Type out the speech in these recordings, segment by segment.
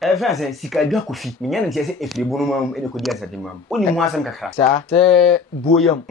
Fancy, Sika Kofi, Mian says if the bonum and could get at the mum. Only one some cacra. Say, Boyam,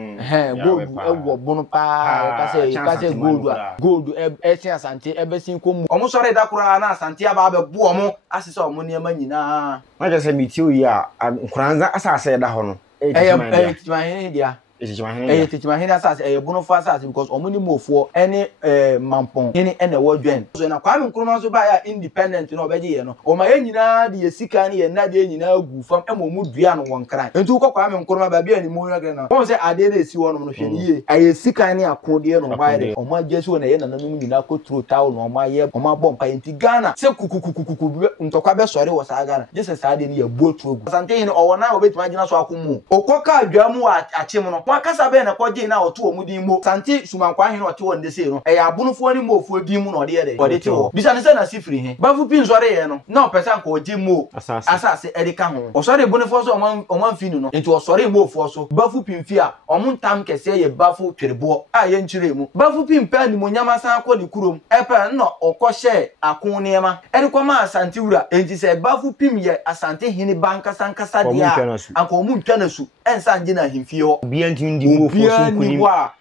gold, Bonapa, gold, Etias Santi, everything come almost sorry that Kurana, Santiago, Buomo, as is all money manina. I just meet you, and Kranza, as I said, that honor. I am my idea. It's my hand as a bonofas because only move for any mampon, any word join. So now, Kwame Nkrumah by independent in Obedi, or my engineer, the Sikani and Nadia, you know, from Emomudian one cry. And to Kwame Nkrumah by any more again. Once I did see one of the I Sikani, a cordial on my or my just when I end and you go through town or my year or my bomb by Tigana. So Kuku, Ntokabe, sorry, was Agana, just as I did a boat through something or now with my Janasakumu. Okoka, Jamu at Chimono. Wakasa be na kwaje na oto omudi mo santi sumankwa hin oto wonde se no e ya bonofo ni mo ofu di mu no de ye de te ho bisa ne se na sifiri he bafu pin sore ye no na opesa nka oje mo asase edika ho osore bonofo so oman finu no enti osore mo ofu so bafu pin fi a omuntam kese ye bafu twerebo a ye nchire mu bafu pin pa ni monyama san akọ di kurom epe no okọhye akon niema edikoma asante wura enti se bafu pin ye asante hini banka sankasa dia anka omuntwa na su ensa nje na himfie ho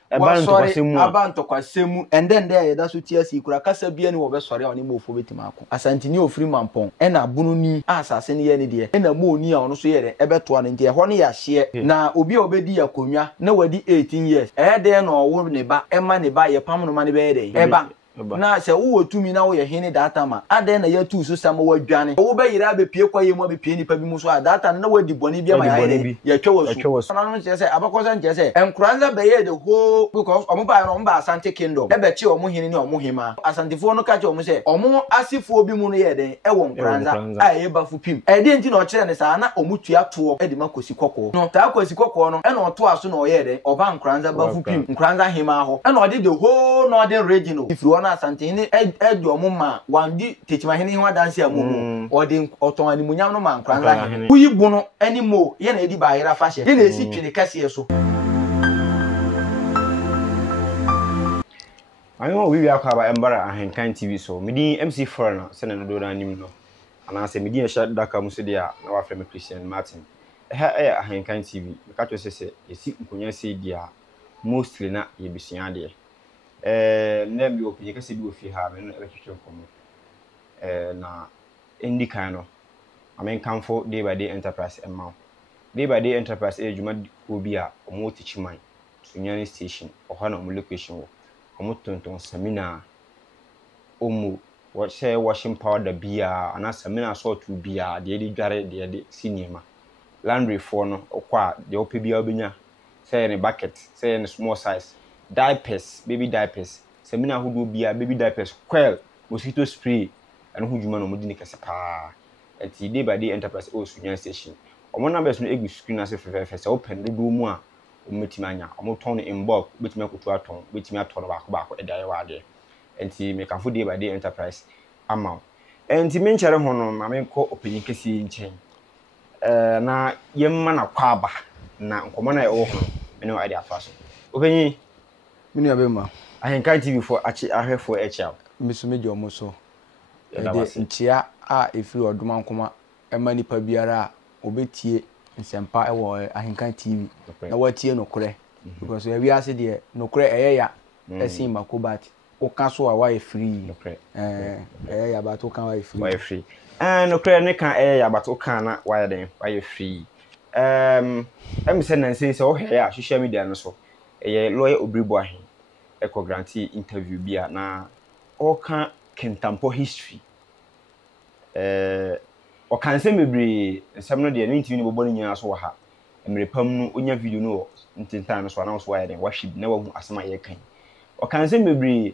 Abantokwasemu and then there that's what yes kura kasa bia ni wo be sori oni mo fo betima ako asantini ofiri mampon e na bunu ni asase ne ye ne de e na mo ni a ono so ye de e beto no nti e ho ne ya hye na obi a obedi akonwa na wadi 18 years e de na owo ne ba e ma ne ba ye pam no ma ne be de e ba na se wo tumi na wo ye hene data ma ade na ye tu so sam wo adwane wo be yira be pie kwaye mo be pie nipa bi mu so a data na wadi boni bi ma ya twa so na no che se abakosa nche se Nkrumah be ye the whole because omo ba no mba Asante Kingdom e be che omo hene ni omo hema asantefo no ka che omo se omo asifo bi mu no ye den e wo Nkrumah a ye ba fu pim e de nti na o kire ne sa na omu tua to e de makosi kokko no ta akosi kokko no e na o to aso na o ye den oba Nkrumah ba fu pim Nkrumah hema ho e na o de the whole northern region if Asante ni edo mo ma wandi techimahene ho adanse amumu odi oton animunyam no ma Nkrumah kuyi bu no animo ye na edi ba yera fashe ye na esi twene kase so ayo we akwa ba embara ahenkan TV so medi MC Foreigner se na do na nim no ana se medi ehya daka mu se dia na wa frame Christian Martin ahenkan TV ka to se esi nkonya se dia mostly na ye bisia de na bi opinye kase bi ofi ha me no e hwehwe komo na indi kan no amen kanfo day by day enterprise emma day by day enterprise ejuma obi a omo tichiman sunyani station oha na omo location wo omo tonton seminar omo what say washing powder bia ana seminar sort to bia de edi dware de sinema laundry for no okwa de ope bia obenya say ne bucket say ne small size diapers baby diapers seminar hudu bia baby diapers coil mosquito spray and hu juma no mudi ne kase pa enti day by day enterprise o sunya station omo numbers no egu screen ase fefe se open do mu a ometima anya omo ton in bulk betimi akotu aton betimi aton ba ko edai wa de enti me kanfo day by day enterprise ama enti me nchere ho no ma me ko opening kesi nchen na yemma na kwaba na nkomo na e wo ho me no ade afaso opening mini abema ahenkan TV for achi ahwefo HL misumeje omo so de ntia a efiri oduma nkoma ema nipa biara obetie nsempa ewo ahenkan TV na watie nokore because we ase de nokore eyeya esin makobat oka so a wa free nokore eyeya ba to kan wa free nokore ne kan eyeya ba to kan na wa den wa free em se nan se o he ya social media no so eye lawyer Obribo ahen eco grantee interview bia na oka kentampo history o kan se mebre nsem no de no ntimi ni bobo ni nyina so ha emrepam no onya video no ntintan no so na so wa den wa hwib na wa hu asema ye kan o kan se mebre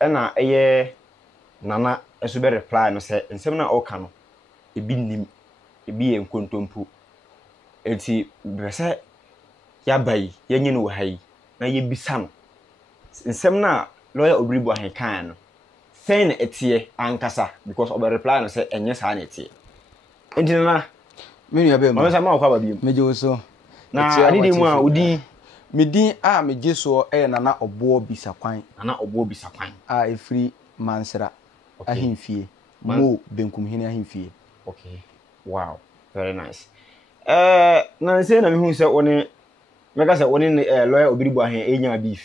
na eye nana eso be reply no se nsem na o ka no ebi nim ebi enkontompo enti brese ya bai yenye no hai na ye bisa no nsem na lawyer Obribo ahen kan no say na etie ankasa because obe reply no say enye sa na etie enti na me nua be ma ma kwa ba bi meje wo so na adidi mu a odi medin a meje so nana obo bisakwan a efiri mansra ahemfie mo benkum hene ahemfie Okay. Wow. Very nice. Na say na me hu say one mega say one lawyer Obiribo ahen enya beef.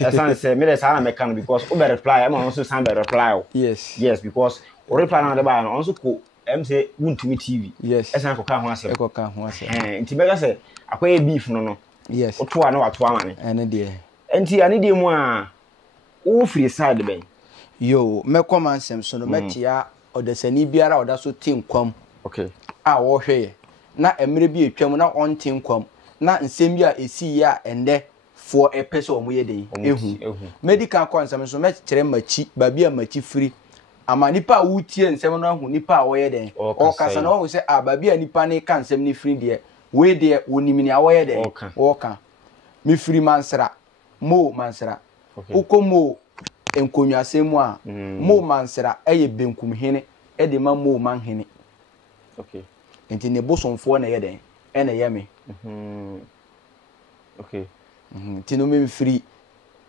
Esan say me dey say na me kan because o be reply am also san be reply. Yes. Yes, because o reply na dey ba also ko say wuntumi TV. Yes. Esan ko ka ho asem. E ko ka ho asem. Nti mega say akoye beef no. Yes. O to na wato amane. Ene de. Nti ane de mu a o free side ben. Yo, me come ansem so no metia odasani biara oda so tinkwam. Okay. A wo hweye. Na emre bi etwam na on tinkwam. Na nsem bi a esi ya ende for a person omoye de ehu. Medical consem so mekyere machi ba bia machi free. Ama nipa a wutie nsem no ahu nipa a wo ye den. O kasa na wo se ba bia nipa ne ka nsem ni free de. We de wonimi ni a wo ye den. O ka. Mi free mansra. Mo mansra. Ukomo enkonwasemu a mo mansra eye benkum hene e de ma mo man hene. Okay. Enti ne bosomfo na ye den e na ye me. Okay. Enti no me free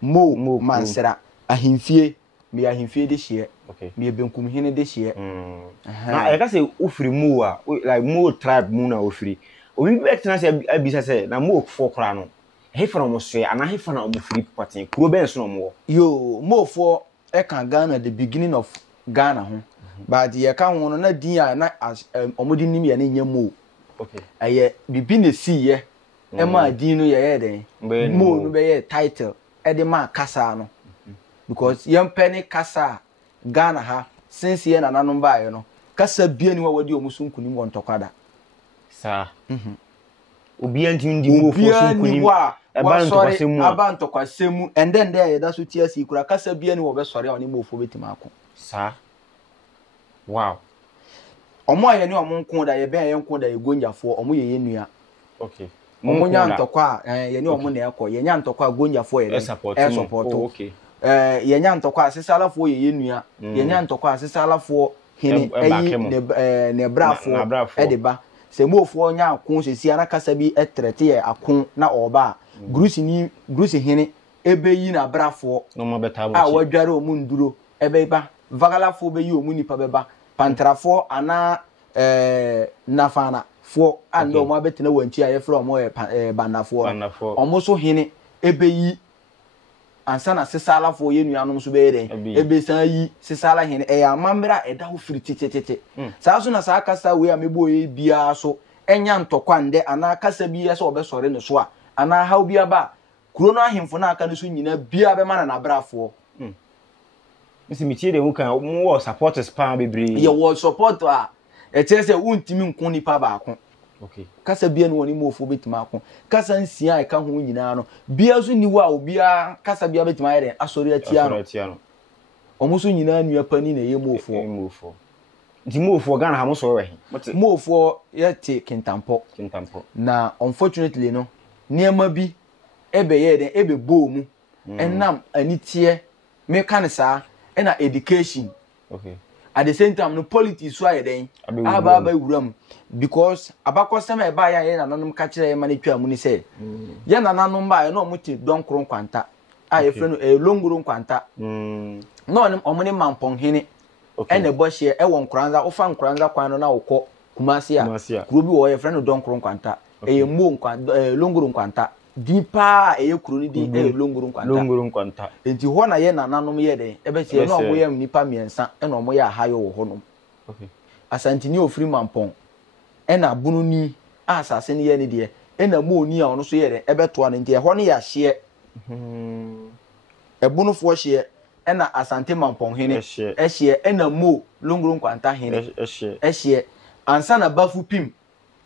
mo mansra ahimfie me ahimfie de hye. Okay. Me benkum hene de hye. Na e ka say o free mo a like mo tribe mo na o free. Obi be tena say abisa say na mo fo kra no. He for no so ana he for na mo free patin. Kuro ben so no mo. Yo mo for e kan Ghana the beginning of Ghana ho. But ye ka ho no na din a na omodi nim ye na nya mo. Okay. Aye bibi na si ye. E ma din no ye den. Mo no be ye title e de ma kasa no. Because yam penny kasa Ghana ha since ye na nanom ba ye no. Kasa bia ni wa wadi omusu nkunim won tokwada. Sa. Obi antin di mo fo so nkunim. Aba ntokwasemu and then there that so tia si kura kasa bia ni wo be sori oni mo fo betima akọ. Sa. Wow. Omo aye ni omo nko da ye be ye nko da ye gonjafo omo ye yenua. Okay. Omo nya ntokwa ye ni omo na ekọ ye nya ntokwa gonjafo ye support. Okay. Ye nya ntokwa asesalafo ye yenua ye nya ntokwa asesalafo hini eyi ne brafo e de ba se mo fo nya akon sesi ana kasa bi etrete ye akon na oba grusi hini ebe yi na brafo no mo beta bo a wadware omu nduro ebe ba vagalafo be yi omu nipa beba pantrafo ana nafana fo and omo abetena wanchi aye fra omo banafo omo so hini ebe yi ansa na sesalafo ye nuanom so be den ebe san yi sesala hini e amamra eda ho firi tete saa so na saa kasa we amebo ye bia so enya ntokwa nde ana kasa bi ye so obesore ne so a ana haw bia ba kuro no ahemfo na aka ne so nyina bia be mana na brafo misi mitie de hu kan mo supporters pa bebre ye wo support a e chese untimi nko nipa ba ako. Okay. Kasa bia no woni mofo betima akọ kasa nsia e ka ho nyina no bia so niwa obia kasa bia betima yere asori atia no omuso nyina nua pani na ye mofo di mofo Ghana ha mo so we mofo ye te kintampo na unfortunately no niema bi ebe ye den ebe bo mu enam anitie me kan sa na education. Okay. At the same time no politics so ayeden aba wuram because abakosem e ba ya na nanom ka kire ma ne twa mu ni se ya na nanom ba na omuti don kron kwanta a ye freno longuru kwanta na onim omune mampon hene ene bohye e won kranza ofa nkranza kwan no na wokọ kumasi a kuro bi wo ye freno don kron kwanta e mo kwanta longuru kwanta dipa eye kuro ni di longuru kwanta enti ho na ye na nanom ye den e be se na omo ye nipa miensa e na omo ye ahayo wo honom. Okay. Asantini ofri mampon e na bunu ni asase ne ye ne de e na mo ni a ono so ye den e beto an enti e ho ne ya hye e bunu fo hye e na asante mampon hene e hye e na mo longuru kwanta hene e hye ansa na bafu pim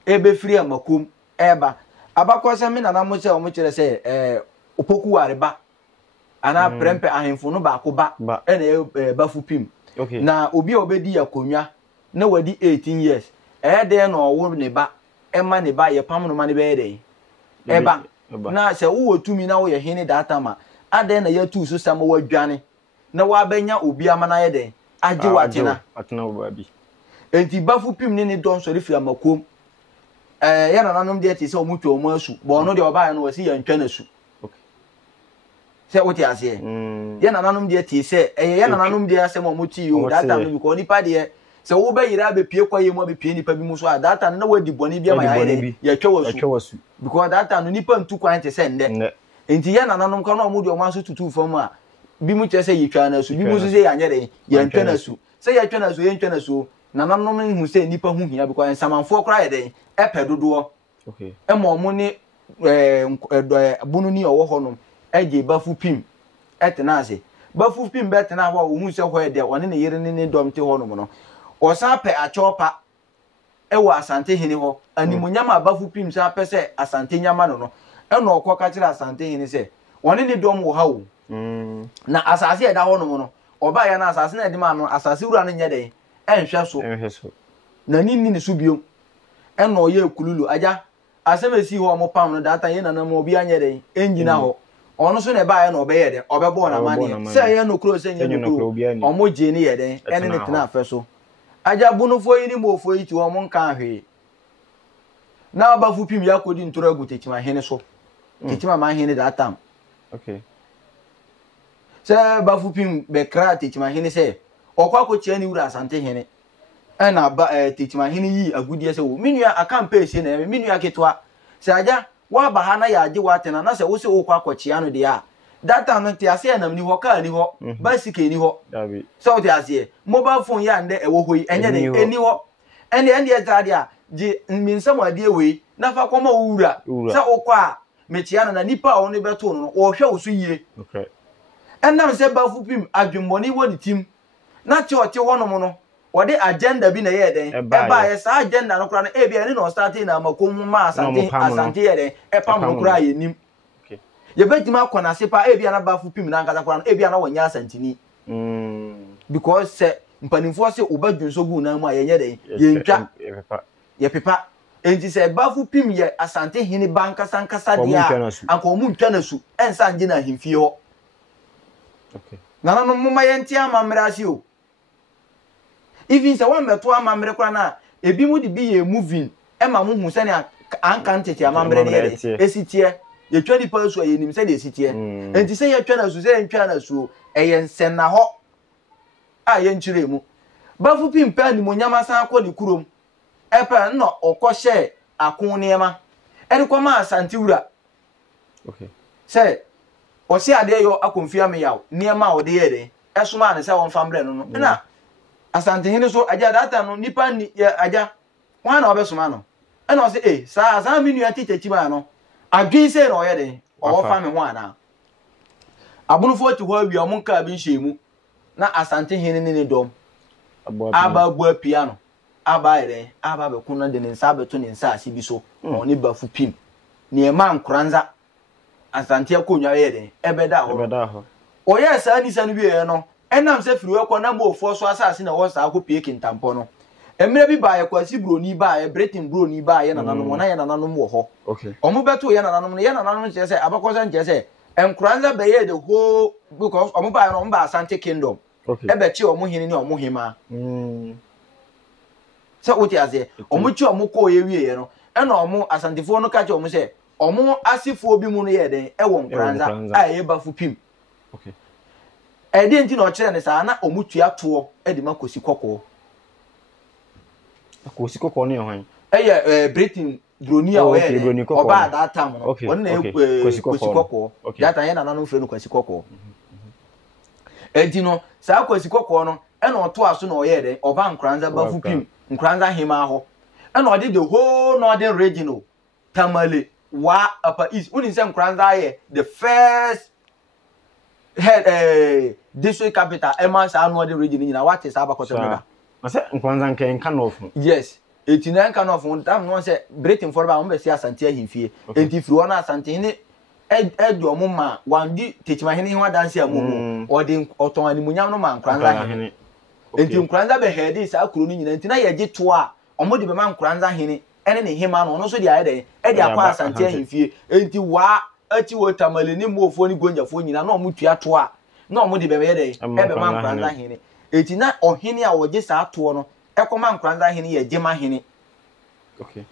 e be fri amakom e ba abakosa me na na mo se o mo kire se opoku wareba ana prempe ahemfo no ba ko ba e na bafu pim. Okay. Na obi obedi yakonwa na wadi 18 years de na owo ne ba e ma ne ba ye pam no ma ne be de e ba na se wo tumi na wo ye hene data ma ade na ya tu so sam wo adwane na wa benya obi ama na ye de age watena wo bi enti bafu pim ne don so refi amakom ya na nanom de ti se o mutwa o mu asu bo no de oba no wasi ya ntwa na su. Se wote ase ye na nanom de ti se ya na nanom de ase mo muti yo data no ko nipa de se wo be yira be pie kwa yemu be pie nipa bi mu so a data no na wadi boni bi ma ya twa wasu because data no nipa ntu kwan te se nde enti ya nananom ka no mo de o ma so tutu fam a bi mu che se yitwa na su bi mu so se ya nyere ya ntwa na su se ya twa na su ye ntwa na su nananom hu se nipa hu hia because ensamanfo kra ye den epedodo okay emo mo ni bunu ni owo ho no eje bafu pim etena ase bafu pim betena ho wo hu se ho de one ne yere ne dom te ho no no osan pe achopa ewo asante hini ho animunyam abafu pim sa pe se asante nyama no no eno okoka kire asante hini se one ne dom wo ha wo na asase e da ho no no oba ya na asase na e de ma no asase wura no nye den enhwe so na nini ne so biom eno ye kululu aja asemesi ho mo pam no data ye na na mo bi anye den enjina ho ono so ne ba ye na obeye de obebo na mane se ye no kro se nye no kro omo je ni ye den ene ne tena afa so aja bunufo yi ni mofo yi ti wo mo nka hwe na abafu pim ya kodi ntoro agu tetima hene so tetima ma hene da tam okay se bafu pim be kra tetima hene se okwa ko chia ni wura asante hene na ba tetima hene yi agudie se wo minua akampe se na minua ketwa se aja wa ba ha na ya age watena na se wo se okwa ko chia no de a data no te ase na ni ho ka ni ho basike ni ho dabi so te ase mobile phone ya nde ewo hoyi enye de eni ho ene e tade a je minsam ade we na fa koma wura se okwa mechia na nipa a ono beto no wo hwe wo so yie okay enam se bafu pim adwemmoni wo ni tim na ti ote ho no mo no wode agenda bi na ye den e ba ye sa agenda no kra na e bia ni no start na makom ma asante ye den e pam no kra ye nim okay ye betima akona sepa e bia na bafu pim na nkasa kra na e bia na wonya asantini because se mpanimfo se obadwunso gu na mu a ye nye den ye ntwa ye pepa enti se bafu pim ye asante hini banka sankasa dia anko mu ntwa na su ensa nje na himfie ho okay nana no muma ye ntia amamre ase o even se wan beto amamre kra na ebi mu di bi ye moving e ma mu hu se ne anka ntete amamre ne ye esitie ye twa di pa su ye nim se de esitie enti se ye twa na su se ntwa na su e ye nsen na ho a ye nchire mu bafu pim pa ni monyama san akọ ni kurom e pa no okọhye akon niema e de koma asante wura okay se o se ade yo akonfia me yaw niema o de ye de esuma ne se won fambre no no na asante hene so aja data no nipa ni aja wan na obesuma no e na o se sa mi nua titechi ma no adwin se no ye de o fa me ho ana abunufo ti ho awi o monka bi nhemu na asante hene ne dom aba bua piano aba ere aba be kuna de nsa beto ne nsa ase bi so oni bafu pim ne ma nkranza asante akonwa ye de ebeda ho o ye sa ni sanu bi ye no enam se firi wekọ na mo ofo so asase na wo sa akopie kintampo no emre bi ba ye kwasi broni ba ye bretin broni ba ye nananom na ye nananom wo ho okay omo beto ye nananom ne ye nananom che se abakosa nche se enkranza be ye de ho because omo ba no mba asante kingdom okay ebe chi omo hini ni omo hima se oti aze omo chi omo ko ye wie ye no e na omo asantifo no ka che omo se omo asifo bi mu no ye den e wo nkranza a ye bafu pim okay e de nti no kire ne sa na omo tua to e de makosi kokko akosi kokko ne hwan e ye Britain broni a o ye oba that time no won na kosi kokko that ye na nanu fre no kosi kokko enti no sa kosi kokko no e na oto aso na o ye de oba nkranza bafu pim nkranza hima ho e na odi the whole northern region Tamale wa upper east unin se nkranza ye the first head district capital ema sa northern region nyina what is abakoto meba ma se nkranza nken kan of yes 89 kan of tam no se Britain for ba mo be si asante ahimfie enti firi wona asante ni edo mo ma wandi techima hene ho danse amumu odi oton animunyam no ma nkranza hene enti nkranza be head sa akuro ni nyina enti na ye gi to a omo de be ma nkranza hene ene ne hima no no so de ayede e de akwa asante ahimfie enti wa achi wo Tamale ni mofo ni gonjafo nyina na omo tua to a na omo de be ye de e be ma nkranza hene enti na ohene a woje sa to no ekoma nkranza hene ye jema hene okay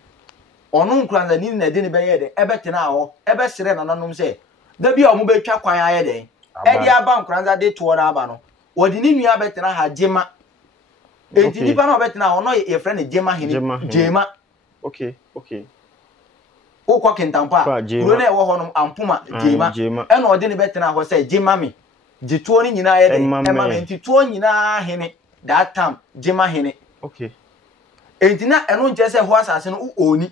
onu nkranza ni na de ne be ye de e betena ho e be sere na nanom se da bia omo be twa kwan ayede e de aba nkranza de to na aba no wodi ni nua betena ha jema enti nipa na obetena ono ye friend Jema hini Jema okay ukwa kintampa buro na ewo honom ampuma Jema ena ode ne betena ho say Jema me jituo ni nyina ye de ema me enti tuo nyina hene that time Jema hene okay enti na eno nche say ho asase no oni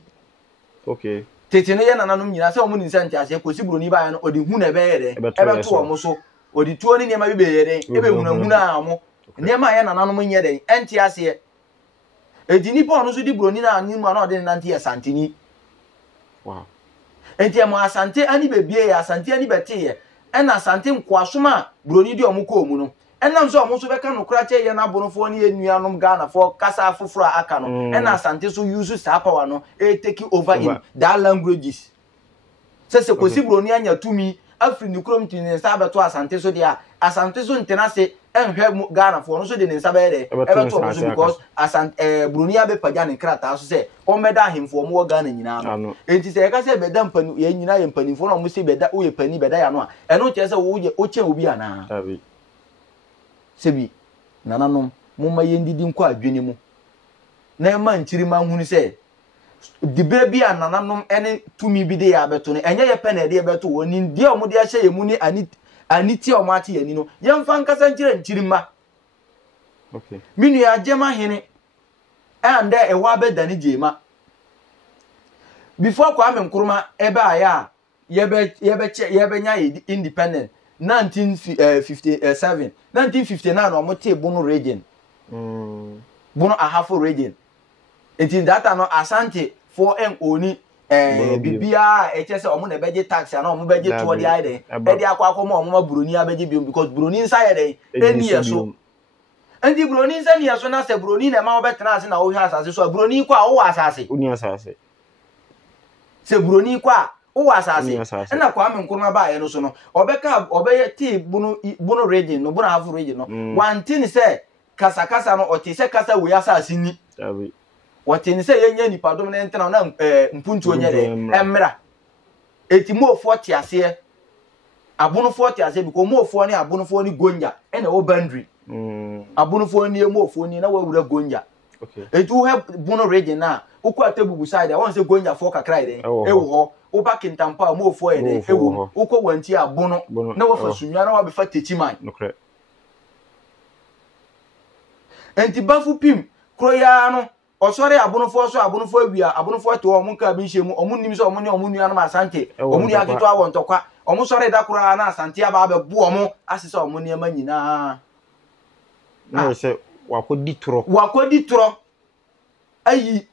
okay tete ne ye nananom nyina say omu ni nsanti ase kosi buro ni ba ye no ode hu na be ye de ebeto omo so ode tuo ni nema bi be ye de ebe hu na amo nema ye nananom nye de enti ase edi nipa onu so di buro ni na animu na ode nante ye santini wow enti emo asante ani bebie ya asante ani bete ye ena asante nkoasoma broni di omu ko mu no enam so omu so beka no kra che ye na bonofo ni enuanom Ghana for kasa afoforo aka no ena asante so use sa power no take over in that languages se kosi broni anya tumi afri ni krom tin nsa beto asante so dia asante so ntena se enhwe Ghana for no so de nsa be de ebeto omu so because asante broni abe paja ne krata so se o meda himfo omu Ghana nyina no enti se ka se beda mpani ye nyina ye mpanifo no omu se beda o ye pani beda ya no a eno che se wo ye o che obi ana tabi sebi nananom mumma yendidi nko adwene mu na ema nchiri ma hunu se dibe bi anananom ene tumi bi de ya beto ne enye ye pene de beto woni de omo de ahye ye mu ni aniti omo ate yani no ye mfa nkasa nchiri ma okay minu ya Jema hene ande ewa abedani Jema before Kwame Nkrumah ebe aya yebe nya independent 1957 1959 omote Bono region Bono ahafo region enti data no asante for en oni bibia echese omo na beje tax na omo beje to di ide e di akwa mo omo broni abeje biom because broni nsa ye den eni yeso enti broni nsa ni yeso na se broni na ma obetena ase na wo hwa asase so broni kwa wo asase uni asase se broni kwa wo asase na Kwame Nkrumah ba ye no so no obeka obeye ti Bono region no Bono half region no wantin se kasa no oti se kasa we asase ni tabi watin se yenya nipa dom na ntena na mpuntu onye de emra eti mo 40 ase abono 40 ase because mo 40 ni abono 40 ni gonja ena wo boundary abono 40 ni mo 40 ni na wawura gonja okay eti wo have Bono region na ukwa tebubu side won se gonja 4 kakra ide ewo ho wo ba kintampa mo 4 ide ewo ukwa wanti abono na wo fa sunwa na wo be fa techiman okay enti bafu pim kroya no osore abunufo so abunufo awia abunufo to omu ka bi nhemu omu nim so omu ni omu nua no asante omu ni aketo awon tokwa omu sore da kura na asante aba be bu omu asise omu ni ma nyina na se wakodi tro ayi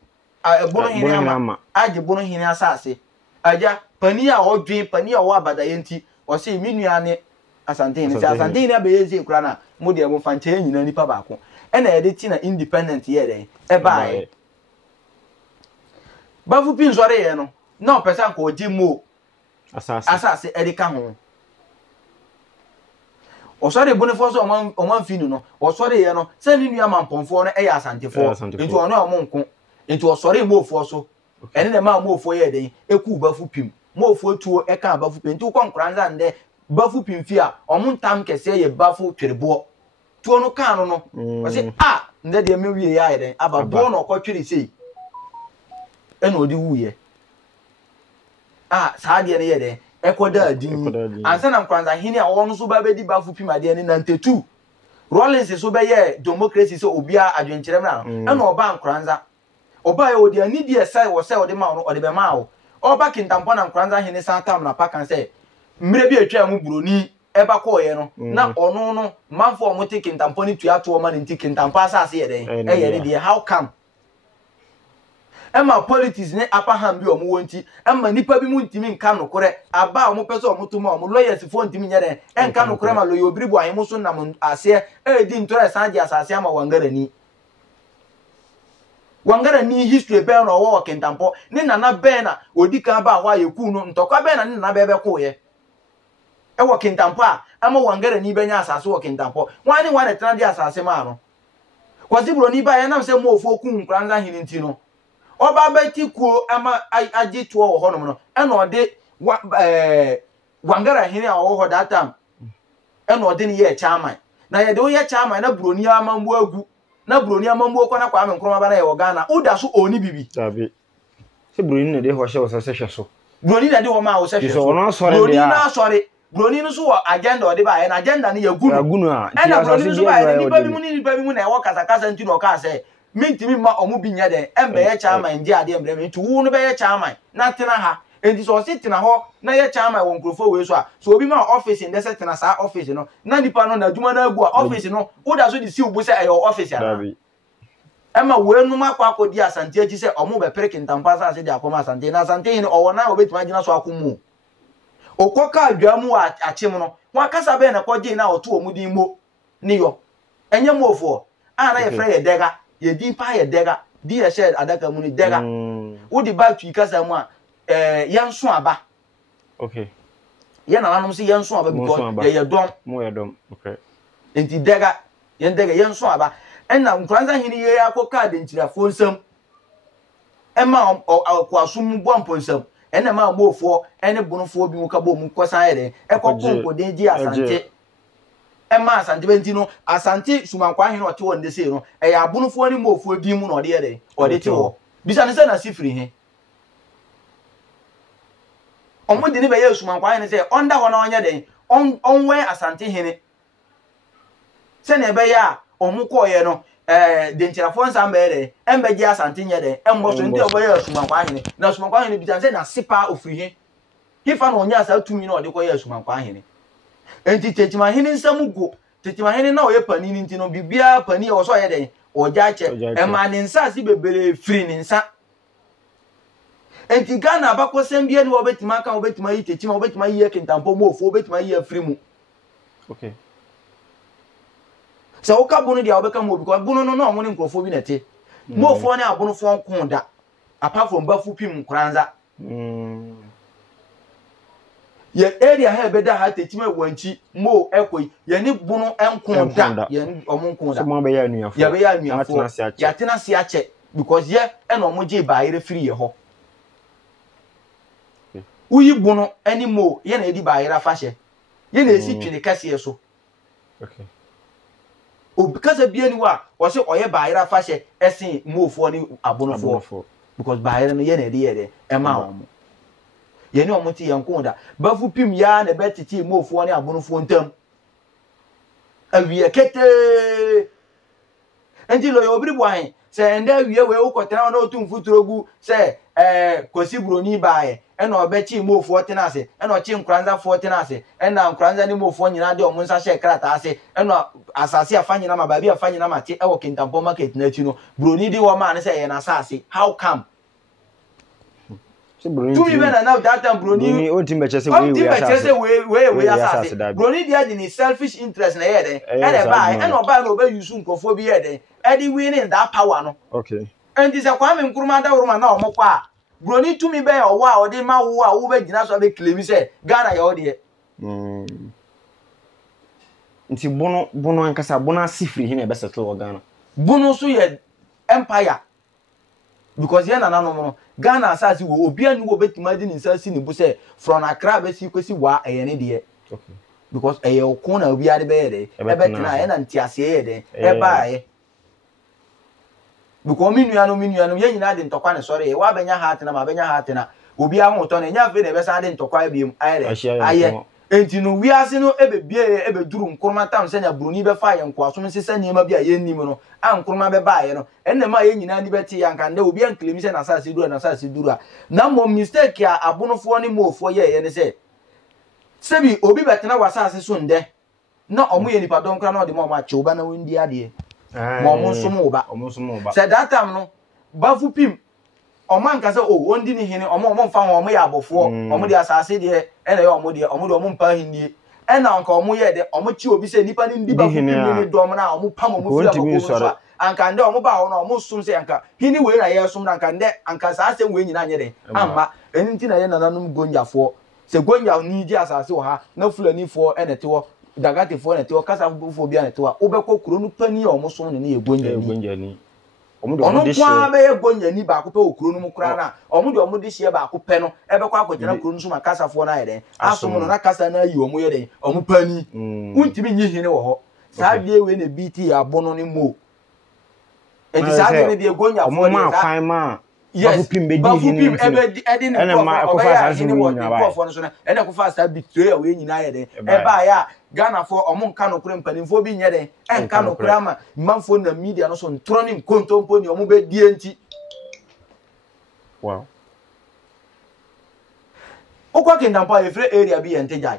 Bono hene ama aje Bono hene asase aja pani a odwen pani a wo abadaye nti o se mi nua ne asante ne asante ne be yezi kura na mu de mu fanche nyina nipa baako ena yede ti na independent ye den e baaye bafu pin sore ye no na opesa ko oji mo asase edika ho osore bonifo so oman finu no osore ye no se ni nua mamponfo no e ya asantefo enti ono omonko enti osore mo ofo so ene na ma mo ofo ye den eku bafu pim mo ofo tuo e ka bafu pim enti ko nkranza nde bafu pim fi a omontam kese ye bafu twerebo tuo no kan no o se nde de mewie ya eden aba bo no kwatwiri sei ena odi wuye saa de ne ye den ekoda adin ansa na nkwanza hini a won so ba bedi bafu pima de ne 92 Rollins so be ye democracy so obia adwenkyerem na ena oba nkwanza oba ye odi ani de sai wo sai odi ma no odi be ma wo oba kintampo na nkwanza hini sa tam na pakan say mire bi atwa mu broni eba ko ye no na ono no manfo o mote kintampo ni tua to o ma ni kintampo asase ye den ye de how come ema politics ne upper hand bi o mo wonti ema nipa bi mu ntimi nka no kore aba o mo pese o mo to mo lawyers fo ntimi nya den enka no kore ma lo yo biribu ahimu so na mo ase di ntore sanje asase ama wangara ni history be na owo kintampo ni nana be na odika ba hwa yeku no ntokwa be na ni nana be ko ye ewo kintampo ama wangara ni benya asase wo kintampo wani wane tena di asase ma no kwasi bro ni ba ya na se mo ofo ku nkranza hini nti no oba beti kuo ama aji to wo hono no ena ode wangara hini a wo ho data ena ode ni ye chairman na ye de wo ye chairman na bro ni ama mbu agu na broni amambo kwa na Kwame Nkrumah ba na ye wo Ghana uda so oni bibi tabi se broni na de ho hye wo se hwe so broni na de ho ma wo se hwe so broni na sorry broni no so wo agenda o de ba ye na agenda ne ya gunu a e na broni no so ba ye ni ba bi mu na e wo kasa nti no ka se mintimi ma omu bi nya den embe ye chairman ndi ade embre nti wu no be ye chairman na tena ha enti so si tena ho na ye chairman won krofo we so a so obi ma office nde se tena sa office no na nipa no na adwuma na agu a office no wo da so di si ubu se e your office ara ema we nu ma kwa akodi Asante achi se omu be perek ntampa sa se di akoma Asante na Asante hin owo na obetuma gina so akomu okoka adwamu achim no wa kasa be na koje na oto omu din mo ni yo enye mofo ana ye frɛ ye dega ye din pa ye dega di ye shed adaka mu ni dega wo di back to kasa mu a yenso aba okay ye na nanom se yenso aba because ye dom mo ye dom okay enti dega yenso aba enna nkranza hini ye akoka de ntirafo nsam ema kwasum bompo nsam enna ma mofo ene bunufo bi mu ka bo mu kosan ye de ekoko de ji Asante ema Asante benti no Asante sumankwa hene ote wonde sei no ya abunufo ni mofo di mu no ode ye de ode te ho bisa ne se na sifiri he omudi ni be ye sumankwa hene se onda ho na onye de onwe Asante hene se ne be ya omuko ye no de ntirafo nsam be de embeji Asante nye de embo so nti obo ye sumankwa hene na sumankwa hene bisa se na sipa ofiri he hifa no onya asa tumi no ode ko ye sumankwa hene enti tetima hene nsamugo tetima hene na oye pani ni ntino bibia pani e wo so ye den oja che e ma ne nsa si bebere free ne nsa enti Ghana abako sembia ni obetima kan obetima yi tetima obetima yi kintampo mo ofo obetima yi free mu okay se o ka bunu dia obeka mo because bunu no no mo ne nkrofo bi nete mo ofo ne abunu fo nkon da apart from bafu pim kranza ye area ha beda ha tetima wanchi mo ekoi ye ni bunu enkon da ye omunkon da so mo be ya nuafo ya be ya nuafo ya tena se ache because ye e no mo je baayire free ye ho uyi bunu eni mo ye na edi baayire afahye ye na esi twene kase so okay obikasa bia ni wa wo se oye baayire afahye esen mo ofo ni abunofo because baayire no ye na edi ye de e ma wo ye ni omuti ye nkonda bafu pim ya na betiti mo ofo ni abunofo ntam awie kete enti lo yo obiri bwan se nda awie we ukotena na otu mfuturogu se kosi broni baaye ena obechi mo ofo tena ase ena ochi nkranza fo tena ase ena nkranza ni mo ofo nyina de omunsa she krata ase ena asase afanyi na mababi afanyi na mate e wo kintampo market na chi no broni di wo ma ne se ye na asase how come tumi bena now that time broni o timbe chese we asase broni dia di ni selfish interest na ye den e de buy and oba no be use nkofo bi ye den e di winning that power no okay and this Kwame Nkrumah da uruma na omokwa a broni tumi be owo a ode ma wo a wo be gina so be claim say Ghana ye ode nti bono ankasa bono asifri hina be settle wo Ghana bono so ye empire because ye na nanom no Ghana asasi wo obia ni wo betima di nsasi ni bu se from Accra be si kwesi wa eye ne de okay because eye okon na obia de be ye de e betina ye na ntiase ye de e ba ye because minuanu ye nyina de ntokwa ne sori wa benya hat na ma benya hat na obia ho to na nya fe na be sa de ntokwa biem aye enti no wiase no ebebie ebeduru Nkrumah tam se nya broni be fa ye nkwaso nsesa niema bia ye nnim no an Nkrumah be ba ye no enne ma ye nyina ni beti ya nkande obi an claim se na asase duru a na mo mistake a abunofo ni mofo ye ne se sebi obi betena wasase so nde na omo ye nipa don kra na ode mo ma che oba na wondi ade mo mo nsomo oba se that time no bafu pim oman ka se o wondi ni hene omo mfa ho omo ya abofo omo de asase de ene ya omo de omo mpa hinnie ena anka omo ye de omo chi obi se nipa ni ndi bafu pim ni dom na omo pam omo fi abofo so anka nde omo ba ho na omo sum se anka hini we na ye sum na anka nde anka saase we nyina nye de amma eni nti na ye nananum gonjafo se gonja ni ji asase wo ha na fulani fo ene te wo dagate fo ene te wo kasa fo bi ene te wo obekọ kuro nu pani omo sum ne ye gonja ni ono kwa be ye gonya ni ba ko pe okuro no mukura na omo de hie ba ko pe no e be kwa akogena kuro no so makasa fo na ye den asom no na kasa na yi omo ye den omo pani untimi nyi hine wo ho sa bie we na BT abono ni mo enti saa de de gonya fo de kwan ma yes pim be di edi ne ko fa sa wo nyina fo no so na ene ko fa sa betray we nyina ye de e ba ya Ghana for omo nka no kure mpanimfo bi nye de enka no kure ama manfo na media no so ntro ni nkontompo ni omo be die nti wow okwa kindampa e free area bi ente jai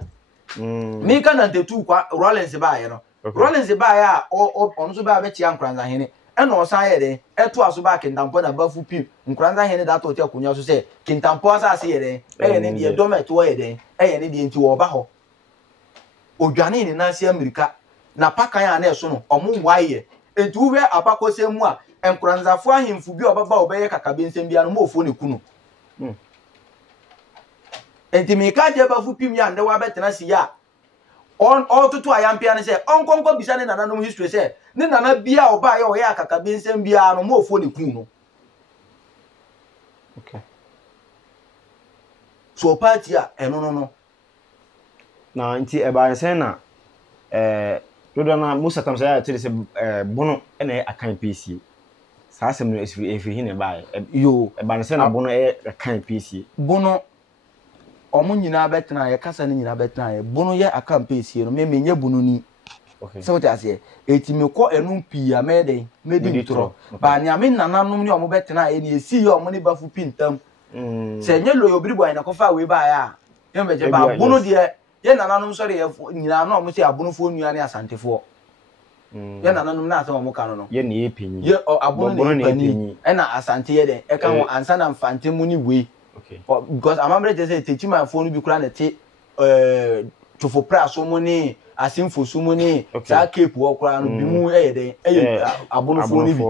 mi ka na ntetu kwa Rollins ba ye no Rollins ba ya ono so ba be tia nkranza hene ena osan ye de eto aso ba kindampa na bafu pim nkranza hene da to te akunya so se kindampa asase ye de e ne de dometo ye de e ne de nti wo ba ho odwane ni nasi America na pakan ya na eso no omo waye enti wo be abakose mu a enkranzafo ahemfu bi obaba obeye kakabe nsem bia no mo ofo ne kunu enti me ka je bafu pim ya nde wa betena si ya on otutu ayampia ne se onkonko bisa ne nana no history se ne nana bia oba ya oye akakabe nsem bia no mo ofo ne kunu no okay so party a eno no na nti eba nsen na dodo na musa tam say tiri se bono ena akan PC saa asem no efiri hin eba yo eba nsen na bono akan PC bono omo nyina betena ye kasa ne nyina betena ye bono ye akan PC no me menye bono ni okay so what I say eti me ko enum pia me den me di tro ba nya me nananom ne omo betena ye ne esi ye omo ne bafu pintam se nye lo obiri boy na ko fa we ba ya ye meje ba bono de ye nananom sori ye nyina na omo se abonofo nua ne asantefo ye nananom na asem omo kanu no ye ne epinyi ye abono ne epinyi e na asante ye den e ka ho ansa na mfante mu ni we okay because amamre je say techi my phone bi kura na te tofo pra so mu ni asimfo so mu ni sa cape wo kura no bi mu e ye den e abonofo ni bi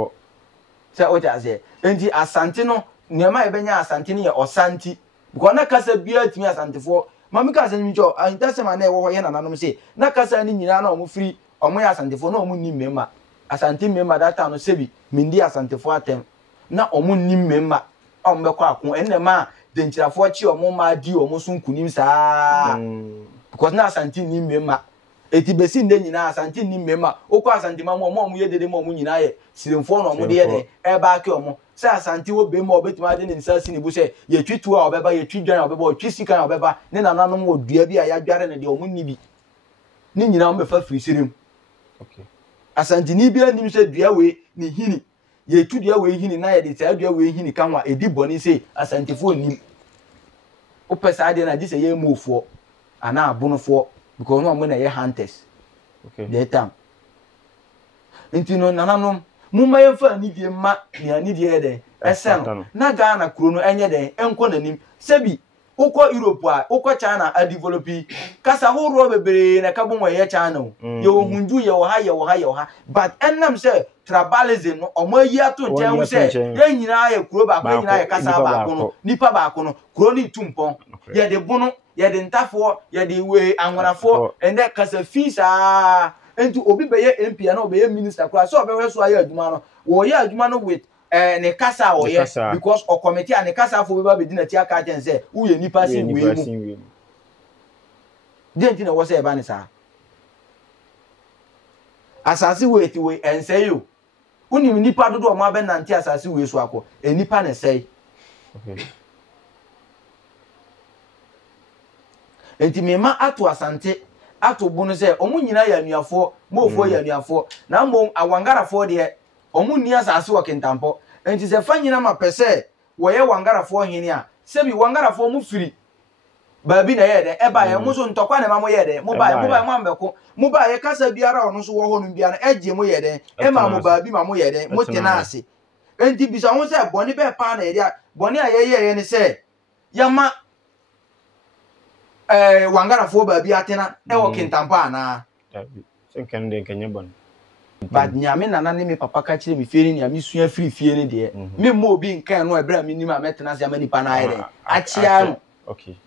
se o ja say enti asante no niema e benya asante ni ye osanti because na kasa bia timi asantefo mami kasa ni jo antase ma na e wo ye nananom se na kasa ni nyina na omo free omo ya asantefo na omo ni mmema asante mmema data no sebi mindi asantefo atem na omo ni mmema omo be kwa akon enema denchirafo chi omo ma di omo sunkunim saa because na asante ni mmema eti besi nde nyina asante ni mmema okwa asante ma omo ye dede ma omo nyina ye siremfo na omo de ye de e ba ke omo se asante wo be ma obetuma de ne nsasi ni bu se ye twitu a obeba ye twidwan a obeba otwisika a obeba ne nananom odua bi a ya dware ne de omo ni bi ni nyina omo be fa firi sirem okay asante ni bi anim se dua we ni hini ye twidua we hini na ye de se dua we hini kanwa edi boni se asantefo nim opesa de na di se ye mofo ana abonofo because no omo na ye hunters okay the time intino nananom mumma ye fa ni die ma ni ani die de esen na Ghana kuro no enye de enko nanim sebi ukọ Europe a ukọ China a develop kasa horo bebere na kabon ye China ye ohunju ye wo ha but enam say tribalism no omo yi ato nchen wo say ye nyina ye kuro ba ko nyina ye kasa ba ko no nipa ba ko no kuro ni tumpon ye de bono ye de ntafo ye de we anwarafo ende kasa fisa enti obi be ye MP na obi ye minister kura so obi we so aye aduma no wo ye aduma no with ne kasa o ye because o committee and kasa fo be ba be di na ti aka ten say wo ye nipa sin we mu denti na wo say e ba ni sa asase we ti we ense yo unim nipa dodo o ma be nante asase we so akọ nipa ne say okay enti me ma ato asante ato bunu se omu nyina ya nuafo mofo ya nuafo na mbom awangarafo de omu ni asase wo kentampo enti se fa nyina ma pese wo ye wangarafo hini a sebi wangarafo mu firi baabi na ye de e ba ye mu so ntokwa ne ma mo ye de mo ba mo ambeko mo ba ye kasa biara ono so wo ho no biara eje mo ye de e ma mo baabi ma mo ye de mo tena ase enti bisa ho se boni be pa na ye dia boni a ye ne se yama wangarafo baabi atena e wo kentampa na sen kan de kanye bon but nyame nana ne me papa ka kire me fie ni ami sua firi fie ni de me mo obi nkan no ebra me nima metena se amani pa na ayre achia no okay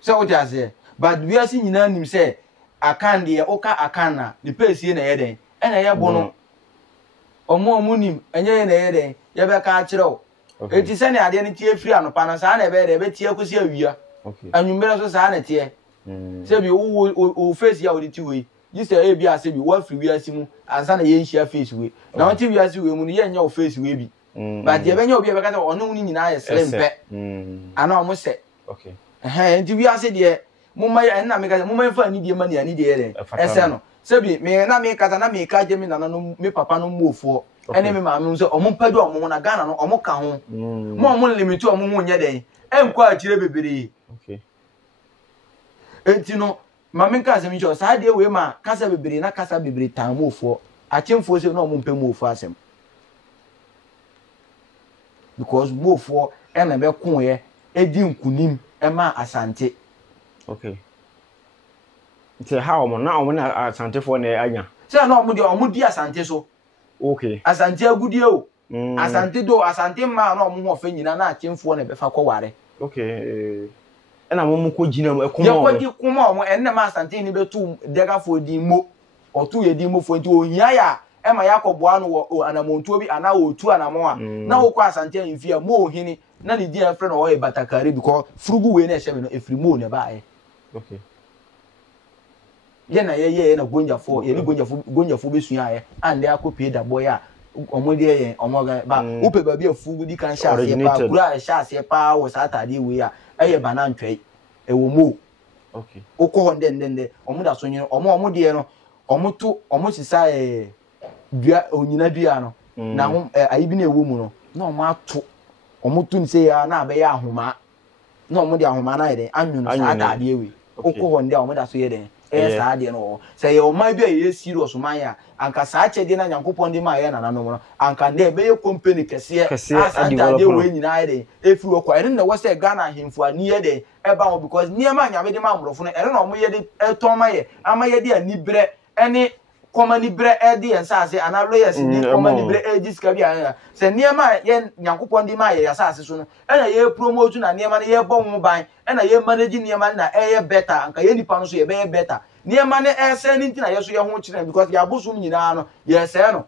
so what you say but we are seeing nyina nim se akan de oka akana the pesie na ye den e na ye bo no omo nim enye ye na ye den ye be ka kire o eti se ne ade ne tie firi anopa na sa na be de be tie kosi awia okay anwumbere so sa na tie se bi o face ya o di ti we this e bi ase bi wa free wi ase mu ansa na ye nhia face we na won ti wi ase we mu no ye nya o face we bi but ye benya obi e be ka say ono ni nyina ye slim pe ana o mo se okay nti wi ase de mo ma ye na me ka mo ma fa ni de ma ni ani de ye ese no se bi me na me kata na me ka je me na no me papa no mo ofo ene me ma me so o mo padu o mo na Ghana no o mo ka ho mo o mo limit o mo ho nye den enko a kire bebere okay enti no ma me ka se mi cho sa de we ma kasa bebere na kasa bebere tan mo ofo achemfo se no o mo pem mo ofo asem because mo ofo ena be kun ye edi nkunim ema asante okay nti how mo na asante fo na anya se na o mo di asante so okay asante agudie o asante do asante ma na o mo ho fa nyina na achemfo na be fa kware okay ena mo ko gina mo ekoma ye ko gi kuma mo enne ma asante ni betu dega fo di mo otu ye di mo fo nti ohia ya ema yakoboa no wo anamontuo bi ana otu anamo a na wo kwa asante anfia mo ohini na ni di afre no wo e batakare because frugu we na ehye no efri mo ne ba okay ye na ye na gonjafo ye ni gonjafo besua ye ande akopie da boy a omode ye omoga ba upe ba bi afugu di kan sha se pa kura sha se pa wo satade we a eye banantwei e wo mo okay ukọ ndende omuda so nyino omode no omoto omosisa dua onyina dua no na ho ayi bi na ewo mu no na omato omoto nse ya na abe ya ahoma na omode ahoma na yede anwunu satade we ukọ nde omoda so yede sa de no say your man be ye serious man ya anka sa chede na Nyankopon de ma ye na nanom no anka nde be ye company kese asanta de we nyina ye efi wo kwa ere na wo say Ghana himfu ani ye de e ba wo because niema nya be de ma amrofo no ere na omo ye de eton ma ye ama ye de anibere ene komani bre e de ensase ana lawyers ni komani bre e disika bi anya say niema ye Nyankopon de ma ye asase so no ena ye promote na niema na ye bo ho ban ena ye manage niema na e ye better anka ye nipa no so ye be ye better niema ne ese ni ntina ye so ye ho kire because ya bosum nyina no ye se no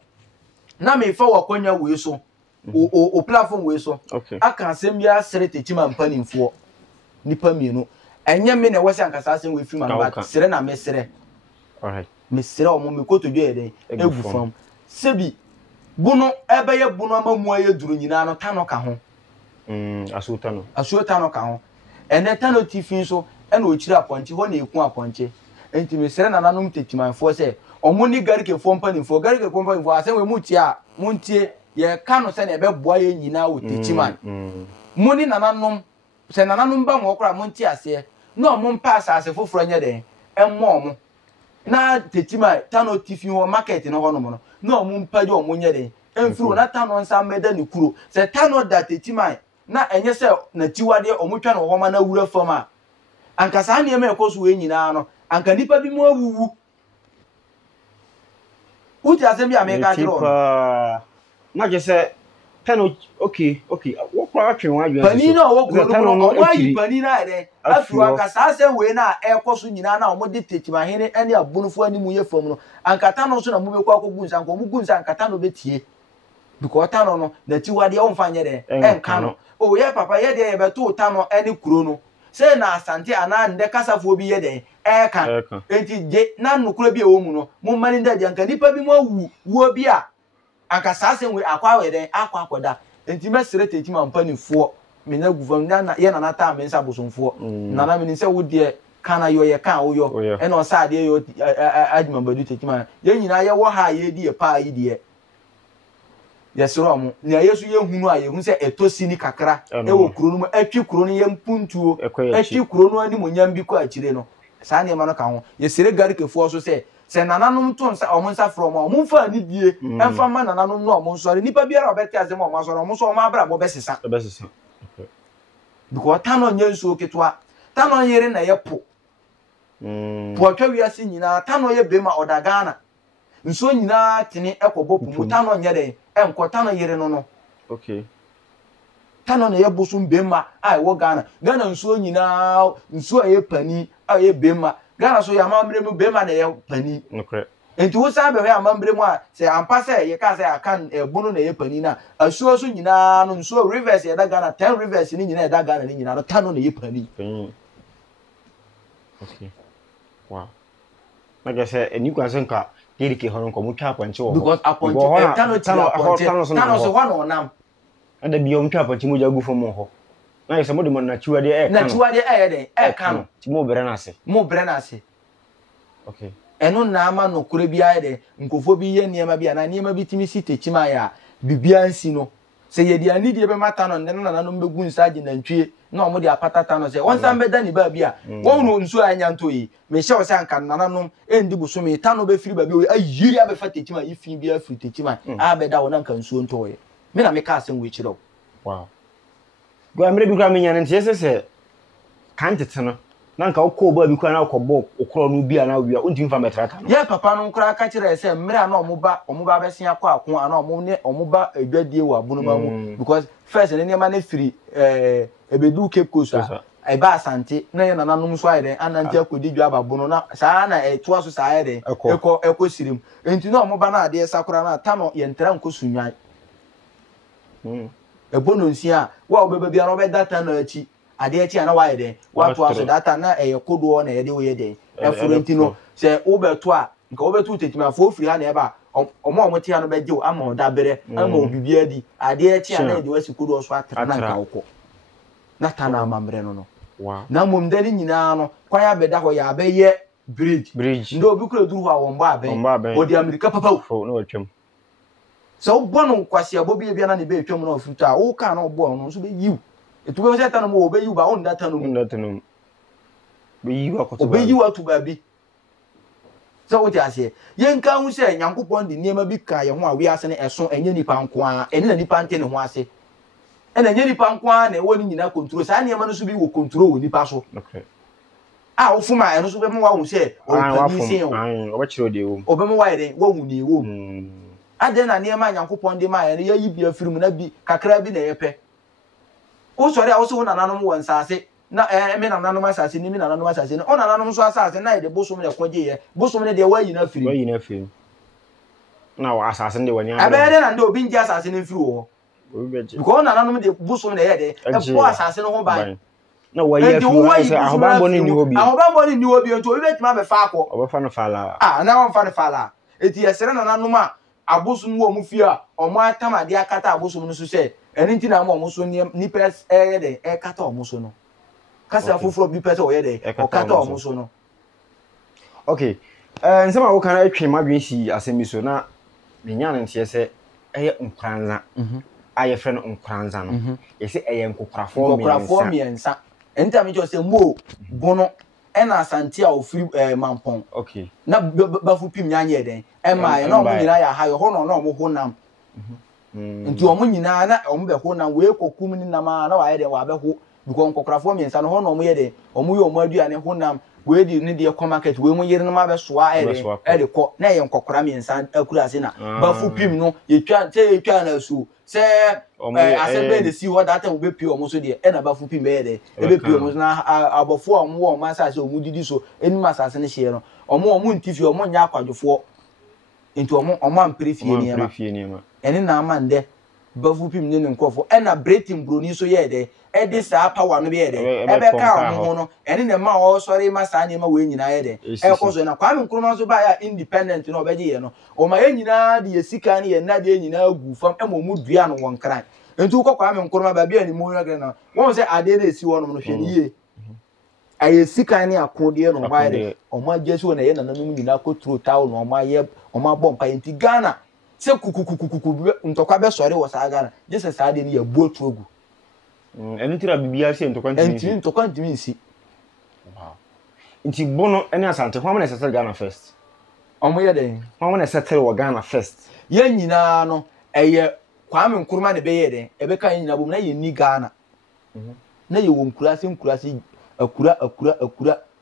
na me fa wakonya we so o platform we so aka asem ya sere techima mpanimfo nipa mienu enye me na wose anka asem we film na ba sere na me sere alright me sere o mo me koto dwe den egu fam sebi bunu ebe ye bunu amamu aye duru nyina no tano ka ho asuota no ka ho ene tano tifin so ena o kire aponche ho na eku aponche enti me sere na nanom techimanfo se omuni garike fo mpanimfo asem we mutia muntie ye ka no se na ebe boa ye nyina o techiman muni nananom se nananom ba mo kora muntie ase na omum pass ase foforo nya den emmo mo na techiman tano tifin ho market no ho no mo na omum paje omunye den emfiro na tano nsa meda ni kuro se tano da techiman na enye se na tiwade omutwa no ho ma na wura fama anka sa ne me ekoso we nyina no anka nipa bi mu awuwu uti asem bi ameka jiro na je se tano okay wo kwa atwe wa adwen pani na wo kuro no wa pani na ere afiwa anka sa asem we na ekoso nyina na omode techima hene ene abunufo animu ye fam no anka tano so na mu be kwa kogunsa anka mu gunsa anka tano betie because tano no na tiwade o mfa nye de enka no o ye papa ye de ye beto tano ene kuro no se na asante ana nde kasafo bi ye de eka enti je na nukura bi ewo mu no mo mani ndadi anka nipa bi mo awu wo bi a anka sasen we akwa we den akwa akoda enti mesere tetima mpanifo me na gufam na ye na nata me nsa bosomfo na na me nse wo de kana yo ye kan wo yo e na osa de yo adima badu tetima ye nyina ye wo ha ye di e pa yi de yesoro mo na yesu ye hunu a ye hu se etosi ni kakra e wo kuro no atwi kuro no ye mpuntuo atwi kuro no ani monyam bi ko akire no saa ne ma no ka ho yesere garikefo so se nananom to nsa omo nsa from omo mfa ni die emfa ma nananom no omo nsore nipa biara obeti azem omo nsore omo so omo abra bo besesa because tano nye nso ketwa tano yere na ye po po atwa wiase nyina tano ye bema odagana nso nyina tene ekobo pu tano nye den enko tano yere no tano na ye bosum bema ai wo Ghana nso nyina nso aye pani aye bema Ghana so ya mambre mu bema na ye pani enti wo sa be ya mambre mu a se ampa se ye ka se akan ebunu na ye pani na asuo so nyina no nso rivers ye da Ghana 10 rivers ni nyina ye da Ghana ni nyina no tano na ye pani wow Like I said, and you can send car. Dedicate her uncle Muchapo because upon Tano so one or now. And the beyond Chapa Chimuja go for more. Now somebody mon nature the air. Nature the air can. More Brenasi. More Brenasi. Okay. And no nama no could be either. Nkophobia near Mabia and near Mabitimi City Chimaya. Bibiansino. Say ye need to be matan and then another good sergeant and tree. No more the apatano say. Once I'm better than Babia. One won't so I am to ye. Michelle Sankan, Nananum, and Dibusumi, Tano be free baby. A year be fatty chima if you be a free chima. I bet that one can soon toy. Me na me casting which it. Wow. Go and maybe gramming and yes, say. Can't it, no? Nanka oko ba bi kwa na okobo okro no bi ana wi a untim fa metrata no ye papa no nkra ka kire se mra na omuba besia kwa ako ana omuba edwadie wa bunu ma mu because first ne nema na firi ebedu Cape Coast a ba asante na ye nananum so ayede anante akodi dwa babunu na saa na eto aso saa ayede eko sirim enti na omuba na ade sakura na tano ye ntra nkosunwan ebono nsia wa obeba bia no be data na achi ade achi ana wa yede watu aso data na kodo na yede wo yede efurentino se obeto a nka obeto tetima fo ofiri ha na eba omo tia no beje ama oda bere ama obibia di ade achi ana yede wasi kodo so atra na nka okọ na tana amamre no wow na mom dani nyina no kwan abeda ho ya abeye bridge ndo obi kura duru ho awon ba aben odi America papa fo no atwam so bono kwase abobi bia na ne be atwam na ofutu a wo ka na obo no so be yiw etugo se tanu mo obe yiw ba on data no be yiw akoto obe yiw atu ba bi so wo ti ase yenka hu se nyankopon de niema bi ka ye ho a wi ase ne eso enye nipa nko a ene na nipa nte ne ho ase ene enye nipa nko a na e woni nyina control sa niema no so bi wo control wo nipa so okay a wo fuma eno so be mo wa hu se o pani sin o oba chiro de wo obe mo wa ede wo hu ni wo ade na niema nyankopon de ma ye ya yi bia firim na bi kakra bi na ye pe o sori a wo so nananom won saase na me nananom asase ni me nananom asase ni o nananom so asase na de bosom ne kwaje ye bosom ne de wa yi na firim na wa asase de wani abere na de obi nji asase ne firi wo because nananom de bosom ne ye de e bo asase no ho ban na wa yi afi ahobambo ni ni obi nto obi betima be fa akọ obefa no fala na won fa no fala eti yesere nananom a abosom wo mu fi a omo atamade akata abosom no so se eni nti na mo so ni pes de kata omo so no kasa foforo bi pes o ye de o kata omo so no okay nsema wo kan atwe madwen si asemi so na nya na ntie se eye nkranza aye frɛ no nkranza no yesi eye nkokrafo miensa enta me jo se mo bono ena asante a ofiri mampon okay na bafu pim nya nye den ema ye na omo nyina ya ha yo ho no na omo honam nti omo nyina na omo be honam we kokum ni nam na wa ye den wa be ho because nkokrafo miensa no ho no omo ye den omo ye omo aduane honam we di ni de market we mo yere no ma be soa e de ko na ye nkokora miensa akura ase na bafu pim no ye twa na su se asembe de si ho data wo be pio omo so de e na bafu pim be de e be pio omo na abofo omo wo ma sa se omo didi so eni ma sa se ne hye no omo ntifi omo nya akwadwofo enti omo ampere fie niema eni na amande bafu pim ne nkofo e na breathing broni so ye de e de sa power no be ye de e be ka omo ho no eni na ma o sori ma sa niema we nyina ye de e ko so na Kwame Nkrumah so ba ya independent no obeje ye no o ma ye nyina de ye sika ne ye na de nyina agu fam e mo mu dua no won kran enti ko Kwame Nkrumah ba bia ni mo ya na won se ade na esi wono no hwe ni ye aye sika ne akode no ba ye de o ma je so na ye na nanum nyina ko tru tawo no o ma bompa enti Ghana se kukukukuku ntokwa be sori wo sa Ghana je se sa de ni ye botu ogu eni tira bibia se ntokwa ntimi nsi wow nti bono eni asante kwa mo na settle Ghana first omo ye den kwa mo na settle wo Ghana first ye nyina no eye Kwame Nkrumah ne be ye den e be kan nyina bom na ye ni Ghana na ye wo nkurase akura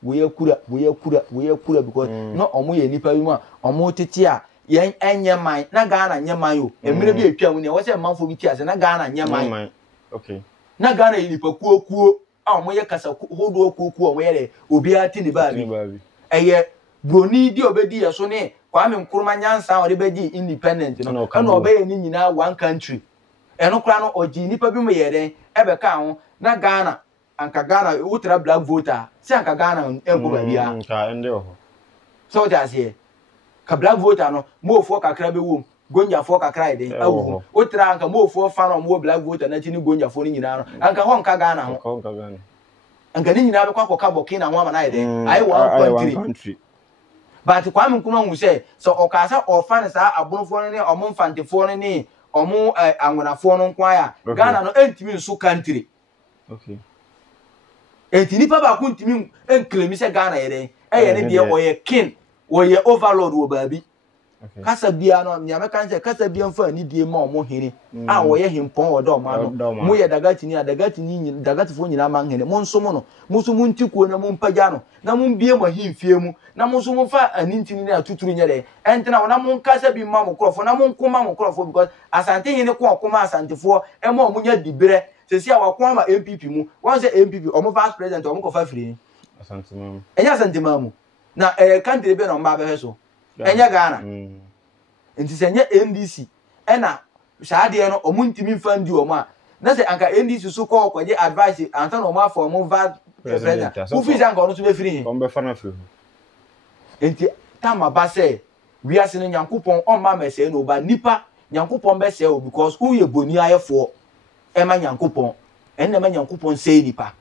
we akura because no omo ye nipa bi mu a omo tete a yen enye man na Ghana nye man yo emire bi atwa mu ne wo se manfo bi ti ase na Ghana nye man okay na Ghana yi nipa kuokuo a omo ye kasa hodo kuokuo omo ye de obi ati ne ba bi eye broni di obedi ye so ne Kwame Nkrumah nyansa o de beji independent no na obe ni nyina one country eno kra no oji nipa bi mo ye den e be ka ho na Ghana anka Ghana ultra black voter si anka Ghana enko ba bia nka ende ho so what I say ka black voter no mo fo kakra be wom gonja fo kakra ide awu otra anka mo fo fa no mo black voter na tini gonja fo ni nyina no anka ho nka Ghana ho anka ni nyina be kwa koka Burkina ho ama na ide ai one country but Kwame Nkrumah hu say so okasa ofan sa abonfo ne omo mfantefo ne omo anwonafo no nkwa ya Ghana no entimi nso country okay etini pa ba ku ntimi enclaim say Ghana yede ne de oye king oye overlord wo baabi kasa bia no nyame kan say kasa bia mfa ni die ma omo hene a oye himpon odo ma no mo ye dagati fo nyina ma hene mo nso mo no mo so mo ntikuo na mo mpagya no na mo bie mo himfie mu na mo so mo fa anintini na tuturu nyere entina na mo kasa bi ma mo krofo na mo nkoma mo krofo because asante hene ko okoma asantefo e ma mo nya dibere sesi a wakon ma MPP mu won say MPP omo vice president omo ko fa free asante mamu enya asante mamu na country be no mba be so enya Ghana nti senye NDC ena shaade no omo ntimi mfa ndi omo a na se anka NDC so ko kwaje advice anta no ma for mo vice president who fees anka ono so be free on be fa na free nti tama ba say we are seeing Nyankopon on ma mese no ba nipa Nyankopon be say o because who ye boni ayefo e ma Nyankopon enne ma Nyankopon say nipa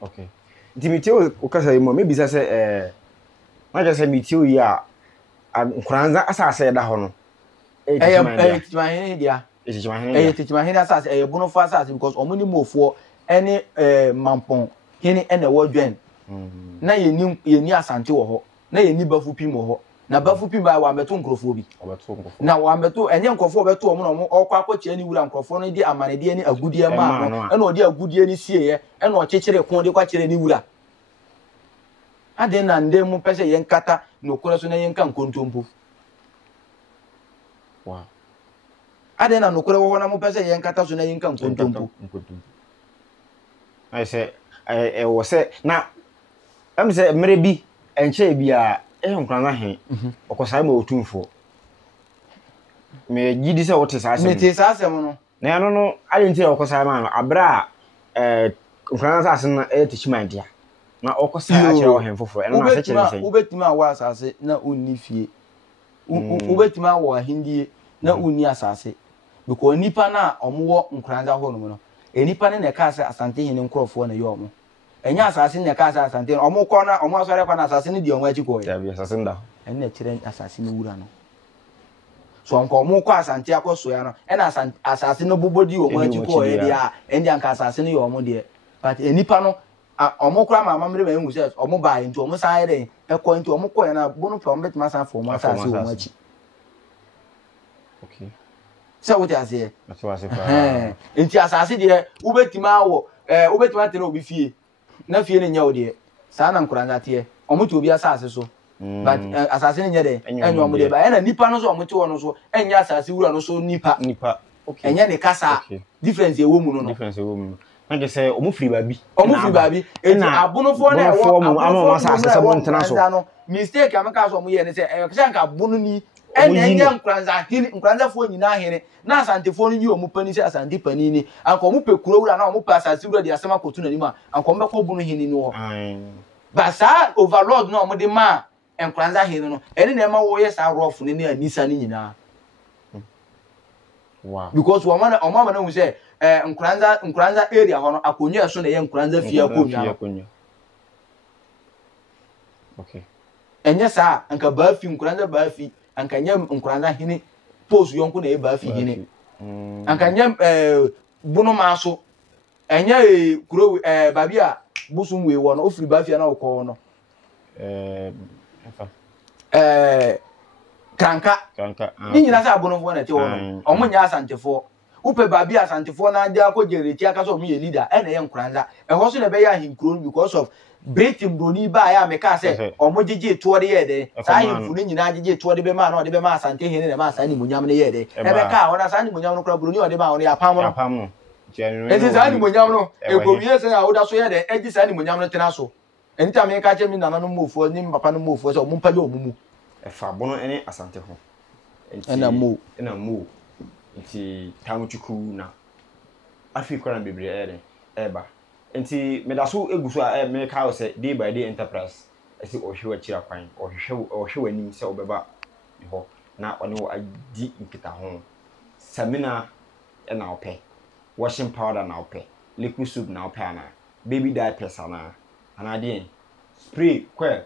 okay nti mitio ukasa yimo maybe say ma just say mitio ya Nkranza asase da ho no tichimahene dia tichimahene asase bunofo asase because omuni mofo ene mampon hini ene wodwen na yeni asante wo ho na yeni bafu pim wo ho na bafu pim ba wa meto nkrofo bi na wa meto enye nkrofo beto omo no okwa akwachi ani wura nkrofo no di amanede ani agudie ma no ene odi agudie ni sieye ene o chechire kon di kwa chire ni wura ade na nde mu pese yen kata no kora so na yen kan kontompo wow ade na no kora wo na mu pese yen kata so na yen kan kontompo I say wo say na am say mere bi enche bia Nkranza he okosai ma otumfo me gidi say wote sa asem me te sa asem no na no ade nti okosai ma no abra Nkranza asem na tichimandia na okosai a kire ohen foforo eno na se kire sei ubetimi awa asase na onni fie ubetimi awa ahindie na onni asase because nipa na omwo Nkranza ho no no enipa ne ka ase asante hene nkrofo na yo omo enya asase ne ka ase asante omo ko na omo asore kwa na asase ne di omo achi ko ya bi asase nda enne kire asase ne wura no so nko omo ko asante akoso ya no ena asase no bobodi omo achi ko e dia enja nka asase ne yo omo de but enipa no omo kura ma mamre ba enwu se omo ba nti omo san ere ekọ nti omo ko ya na bonu pe omo betima san for omo asase omo achi okay se wo ti ase nti asase de ubetima awo ubetima tene obi fie na fie ne nya wo de sa na Nkranza te omo ti obi asase so but asase ne nya de enyo omo de ba ena nipa no so omo ti wo no so enya asase wura no so nipa okay enya ne kasa difference e wo mu no na je say omo free baabi enti abonofo na ewo ama asase se bontena so mistake amaka so omo ye ne se nka bono ni enya Nkranza fo nyina here na asante fo ni omo pani se asante pani ni anka omo pe kuro wura na omo pa asase wura de asema kotu na ni ma anka omo bekọ bono hini ni ho ba sa overlord na omo de ma Nkranza here no ene na ema wo ye sa rough ni anisa ni nyina wow because omo na hu se Nkranza area ho no akonwa so na ye Nkranza fie akonwa okay enye sa anka ba fi Nkranza ba fi anka nya Nkranza hini post yonko na e ba fi hini anka nya bunu maso enye kuro babi a busum we wo no ofiri ba fi na okọ no kranka ni nyina sa bunu fo na te wo no omo nya asantefo upe babi asantefo na anja ko jereti aka so mo ye leader e na ye Nkranza e ho so na be ya hinkro because of Britain broni ba ya me ka se omo jeje to de ye de sa himfu ni nyina jeje to de be ma na de be ma asante hene na ma asani munyam ne ye de e be ka ona sa ni munyam no kra broni o de ba ona ya pam no enti sa ni munyam no e ko wiye se ya oda so ye de e ji sa ni munyam no tena so enti am ka che mi nana no mofu ni papa no mofu so mo mpaje omumu e fa bono ene asante ho ena mo nti tamuchuku na afi kora bebre ere eba nti medaso eguso a me ka wo se day by day enterprise ɛsɛ ɔhwɛ akyira kwan ɔhwɛ w'anim sɛ ɔbɛba hɔ na ɔne wo adi nkita ho samina na ɔpɛ washing powder na ɔpɛ liquid soap na ɔpɛ ana baby diapers ana deɛ spray coil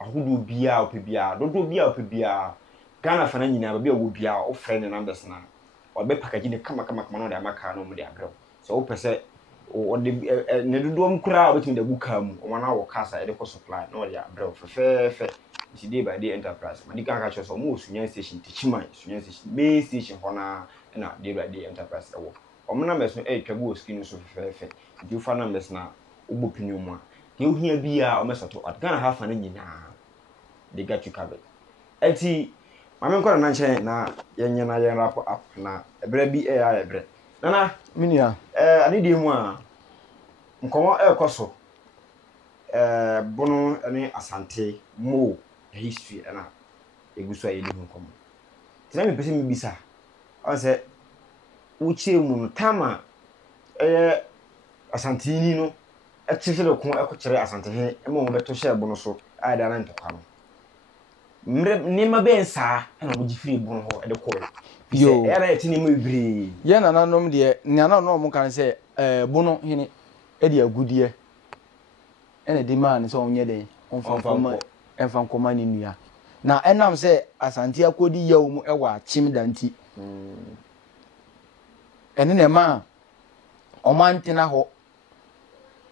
ahodoɔ biara ɔpɛ biara dodoɔ biara ɔpɛ biara Ghana fana nyinaa ba bi a wo biara ɔfrɛ ne numbers na ɔbɛ package ne kama na ɔde amaka na ɔmo de abrɛ so wopɛ sɛ ɔde ne dodoɔ nkura a ɔbɛtumi de gu kaa mu ɔmo na wɔ kasa ɛde kɔ supply na ɔde abrɛ fɛfɛɛfɛ nti day by day enterprise ma di kan ka kyerɛ so ɔmo wɔ sunya station tichiman sunya station main station hɔ na day by day enterprise ɛwɔ ɔmo numbers no ɛtwa gu screen so fɛfɛɛfɛ nti wofa numbers na wobɔ pinyo mu a deɛ ohia biara ɔmo sato at Ghana half na nyinaa they got you covered ɛti mame nkɔ na nkyɛn na yɛnyɛ na yɛn rap up na ɛbrɛ bi ɛyɛ ɛbrɛ nana minia ane die mu a nkɔmɔ ɛkɔ so bono ne asante mo history na egu so ayɛ di nkɔmɔ tena me pese me bisa ɔn sɛ wochie mu no tama ɛyɛ asante ni no ɛkyerɛ de ko ɛkɔkyerɛ asante he ɛma wo bɛto hyɛ bono so ayɛ da na ntɔkwa no nema ben saa na mo gifiri bon ho e de ko yo era eti nema ibiri ye nananom de nana no mo kan se bono hene e de agudie ena de man so onye den onfa koma ni nua na enam se asante akodi yawo mu e wa chim danti ene ne ma omantina ho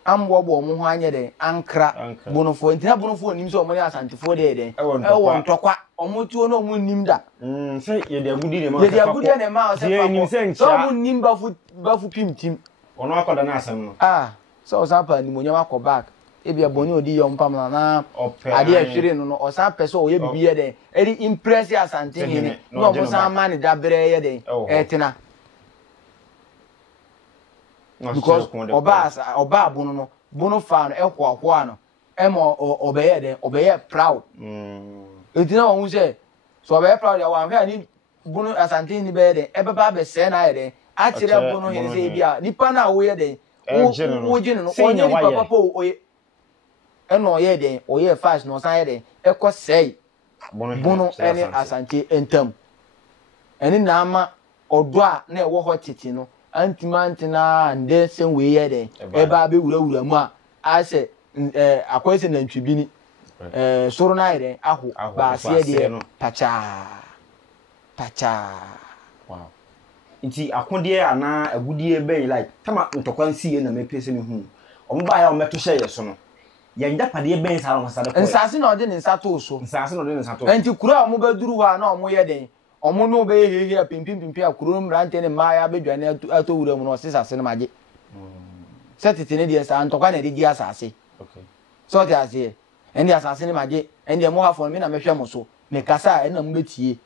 ambo bo mo ho anye den ankra bonofo ntina bonofo nim so mo ya asantefo de den e wo ntokwa omotuo no mo nim da se ye de agudi ne ma ye de agudi ne ma se fa so mo nim bafu pimtim ono akoda na asem no so sampa ni mo nya akọ back e bia boni odi yo mpam na ade ahwere no o san pese o ye bibiye den e di impress asante hene no mo san ma ne da bere ye den etina because oba bono no bono fa no ekwo no emo obeye den obeye proud etina won say so obeye proud ya wan fa ni bono asante ni be den ebeba be se na ye den a kire bono hin say bia nipa na wo ye den wo gine no onye ni papa po oye eno ye den oye fast no san ye den ekọ sei bono ene asante entam ene na ama odo a na ewo ho titi no antimantina ande sen we ye den eba be wurawura mu a se akwese na ntwibini soro na ye den aho ba se de pacha wow nti akode ana agudie be like tama ntokwan sie na mepese me hu omba ya ometo hye ye so no yenda pade ben sa no sa de ko nsase na ode ne nsato so enti kura omo baduru ha na omo ye den omo no be hehe pimpim akuro mrante ne maaya bedwane ato wura mu no sesase ne maje setiti ne de sa ntokwa na de di asase okay so ti ase endi asase ne maje endi mo hafo me na mehwe mo so me kasa na mo betie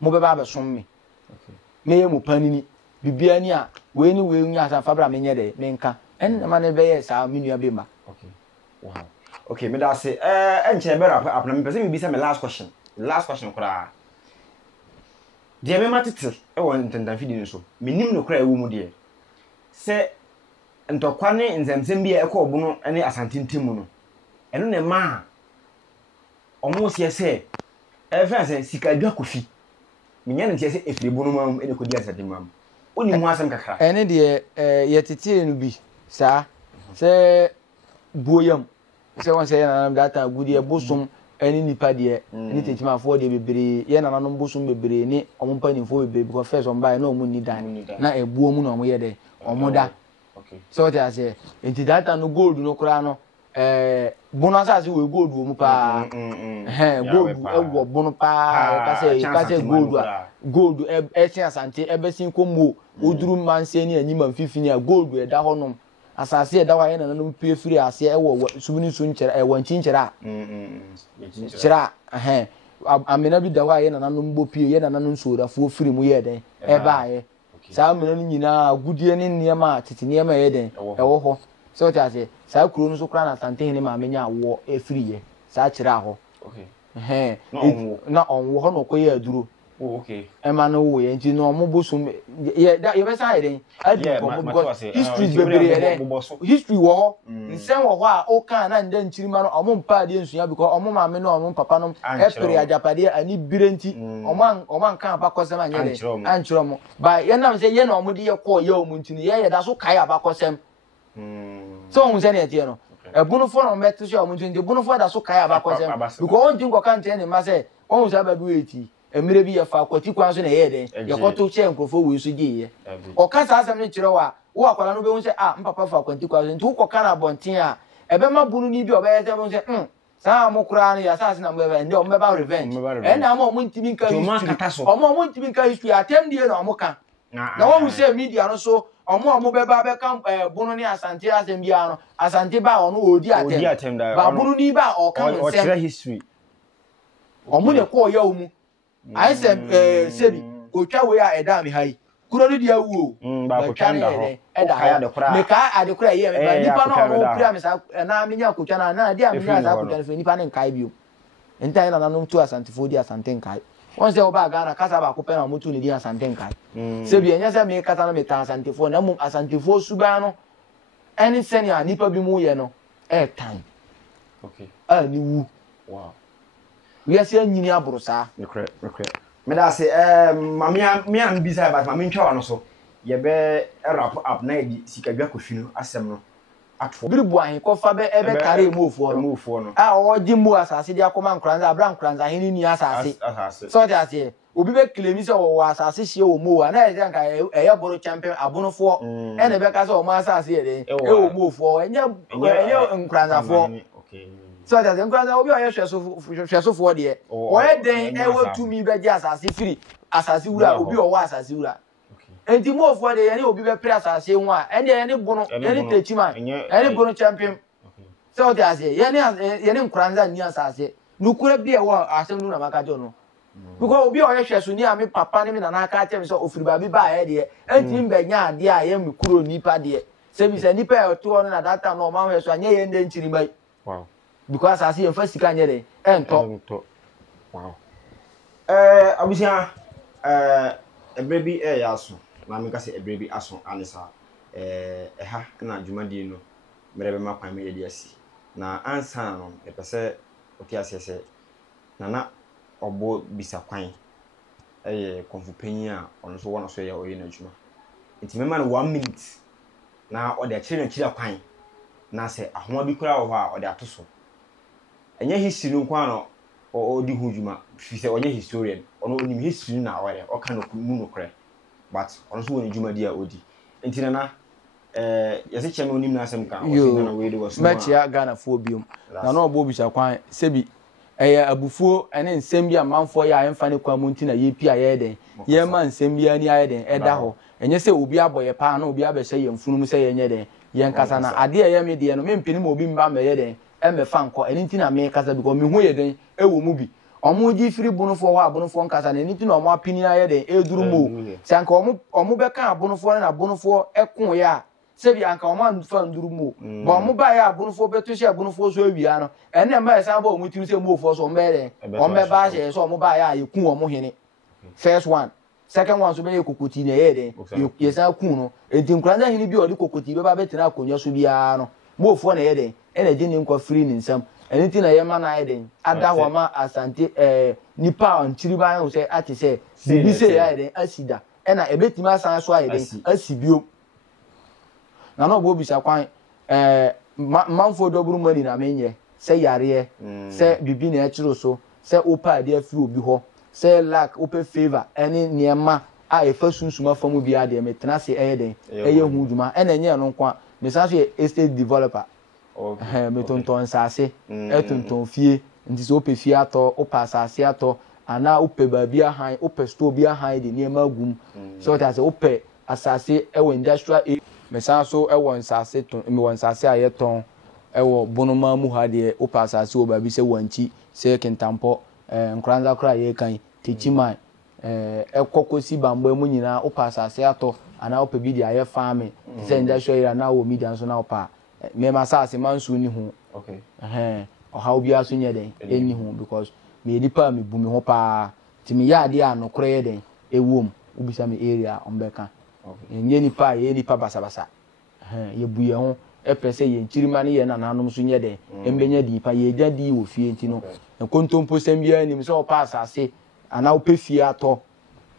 mo be ba be som me okay me ye mo panini bibia ni a we ni nya asa fabra me nye de me nka en na ne be ye sa me nua be ma okay wow okay me da say enche be rap apna me pese me bisa me last question kura de me matete e won tentan fidi ni so menim no kura ewu mu de se ntokwa ne nzemsem bia ekọ obono ne asantintimu no eno ne ma omo se se e fa se sika dwa kofi menya ne se efiri bono mam ene kodi asante mam oni mu asem kakra ene de ye tete no bi sa se boyam se won se na data gudi e bosom eni nipa de ni tetima afo de bebre ye na nanom bosom bebre ni omo panimfo bebre because first on buy na omo ni dan na ebuo mu na omo ye de omo da okay so te ase enti data no gold no kura no bonus as we gold wo mu pa gold ewo bono pa ka se gold e asante ebesin komo oduru manse ni anyima mfifini a gold e da honom asase e da wa ye na no pie firi ase ewo subuni su nkyere e wanchi nkyere kyera amena bi da wa ye na no mbo pie ye na no nsorafo firi mu ye den e ba ye sa amena no nyina gudie ne niema tete niema ye den ewo ho so ta se sa kuro no so kra na asante hene ma menya wo e firi ye sa kyera ho okay na onwo ho no koye aduro Oh, okay. Ema no wo ye nti no mo bosum ye be say den adi because history history wo ho nsem wo ho a o kan na nda nchirima no omo mpa de nsuya because omo maame no omo papa no epere ajapade ani birenti omo kan abakosem anye den anchiro mo ba ye nam say ye na omo de ye call ye omo ntini ye da so kai abakosem so on say na tie no ebunu fo no meto so omo ntini ebunu fo da so kai abakosem because on tin ko kan tie ne ma say on say ba bi eti emire bi ye fa kwati kwan so na ye den ye koto che nkrofo we so giye o ka sa asem ne kire wa wo akwala no be hu se mpapa fa kwati kwan so nti wo koka na bonten a ebe ma bunu ni bi obe ye se bo se sa mo kura ne ya sa na mo be ndi o meba revenge e na mo ntimi nka history mo ntimi nka history atem die na mo ka na wo se media no so omo beba be kan bunu ni asante asem bia no asante ba ono odi atem ba bunu ni ba o kan o kire history omo ne ko ya omu I said, Sebi, go try where I damn high. Could dia woo. Ba ko tanda ho. Kaya de kura. Me ka ade kura ye me ba nipa no mo kura me sa na me nya ko twana na dia me nya sa ko twana fe nipa ne nkai bio. Entai na no tu asantifo di asante nkai. Won se oba Ghana kasa ba ko pe na mo tu ni di asante nkai. Sebi enya se me kasa na me ta asantifo na mo asantifo suba no. Any senior nipa bi mu ye no. Time. Okay. Ni wu. Wow. We are saying nyini aburu sa. Rekre. Me da say me am bisa ba ma me ntwa no so ye be wrap up na di sikadwa kofinu asem no atfo biribu ahin ko fa be ebe kare mu ofuo no a o ji mu asase dia akoma nkranza abra nkranza hin ni asase so dia say obi be claim say wo asase hie wo mu na e nka eye boro champion abunofo e na be ka say o mu asase ye den e wo mu ofuo enye nkranza fo so that nkranza obi o ye hweso fo de o ye den e wo tumi be ji asase firi asase wura obi o wa asase wura enti mo fo de ye ni obi be pre asase hu a ende ye ni bono ye ni techima ye ni bono champion so that say ye ni nkranza ni asase nukure bi e wo asem nu na maka jo no because obi o ye hweso ni ami papa ni mi na na aka tell me so ofiri ba bi ba ye de enti mbe nya ade a ye mi kuro nipa de se bi se nipa e to no na that time no ma hweso anye ye nde nchiri mai wow because as you first can get ento wow abusia baby yaso na me ka se baby aso anisa ha na adwumadi no merebe makwan me yedi asi na ansa no e pese oti asese na obo bisa kwan konfu panyin a ono so wono so ye oyi na adwuma enti mema no 1 minute na ode akire na kire kwan na se ahoma bi kura wo ho a ode atoso enye history no kwa no odi hu djuma fi se onye historian ono onim history na aware o kan no mu no kre but ono so woni djuma dia odi entina na yase che no onim na asem ka o sin na we do so match ya Ghana fo biom na no obo bisa kwan sebi abufuo ene nsem bi amanfo ya emfa ne kwa munti na ye pia ye den ye ma nsem bi ani aye den eda ho enye se obi aboye pa na obi abehye ye mfunum se ye nye den ye nkasa na ade ye me de no me mpini ma obi mba me ye den eme fa nko enti na me kasa because me hu ye den ewo mu bi omo ji firi bunufo wa bunufo nkasa na enti na omo apini aye den eduru mu se anka omo be kan bunufo na bunufo ekun ya se bi anka omo anfa nduru mu ba omo ba ya bunufo beto she bunufo so awia no ene ma esa ba omo timi se mu ofo so mbere omo be ba she so omo ba ya yekun omo hene first one second one so be yekokoti na ye den yesa kun no enti nkranza hene bi odi kokoti be ba betina akonya so bia no mu ofo na ye den ene je ni nkwa free ni nsam enti na ye ma na ye den ada ho ma asante nipa ontiri ba ho se ati se bibi se ya den asida ena ebetima asan so aye den asibio na no bo bisa kwan manfo doburu mani na menye se yare se bibi na ekiro so se opa de afi obi ho se lack ope favor ene niema a efa sunsuma famu bi ade metena se eye den eye hu djuma ena nye no kwa mesanso ye estate developer me tonton sase etonton fie nti so ope fie ato opa asase ato ana ope ba bia han ope store bia han de niema gum so that say ope asase ewo industrial mesanso ewo nsase ton me won sase ayeton ewo bonoma mu ha de opa asase o ba bi se wanchi se kentampo nkranza kra ye kan techiman ekokosi bambo mu nyina opa asase ato ana ope bi de aye farming se industrial area na wo media so na opa me masase mansu ni hu okay o ha obi aso nye den eni hu because me nipa me bu me ho pa ti me ya ade a no kore den ewom ubisa me area ombeka nye nipa ye nipa basabasa ye buye ho epese ye nchirima ne ye nananom so nye den embenya di pa ye jadi wo fie nti no kontompo sembia nim so pass ase ana opefie ato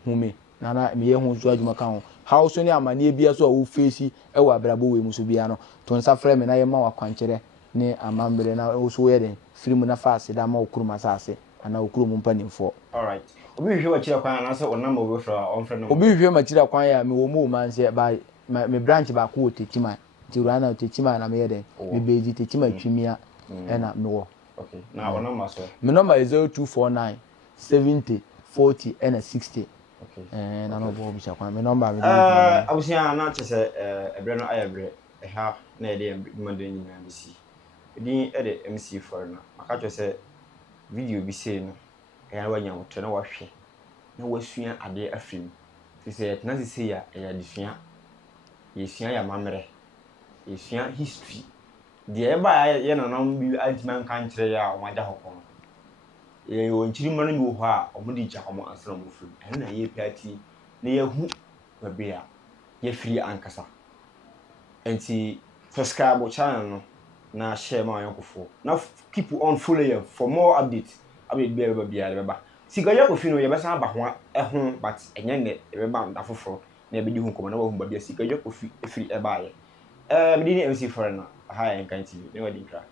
hume nana me ye ho so adwuma kan ho house ne amane bia so wo face e wa brabo we muso bia no to nsa frɛ me na ye ma wa kwankere ne amambere na wo so ye den firimu na fa ase da ma okuruma asase ana okurum mpanimfo all right obi hwe wa kira kwan na se onam obi fra on frɛ no obi hwe ma kira kwan ya me wo mu man se ba me branch ba ko Techima ti rana Techima na me ye den me beji Techima twimia e na me wo okay na onam maso me number is 0249 70 40 and 60 okay na no bo bi kwan me number me abusia na chese ebre no ayebre ha na e de mmadụ nyina bisi din e de MC for na aka chese video bi sei no ya wanya woto na wahwe na wasua ade afim se na sei ya ya disua yesua ya mamre yesua history de ba ye na no bi antiman kan kire ya o mada hokon ye wonchiri mano ni wo ho a o mudi ja homo ansra mo firi na ye piati na ye hu babia ye free ankasa enti subscribe channel no na share my yonkofo na keep on following for more updates update be bia sigaja ko fino ye besa aba ho ehun but enye ne be ba nda foforo na be di hu komo na wa hu ba bia sigaja ko free e ba ye me di ni MC for na ha en kan TV ne wa di kra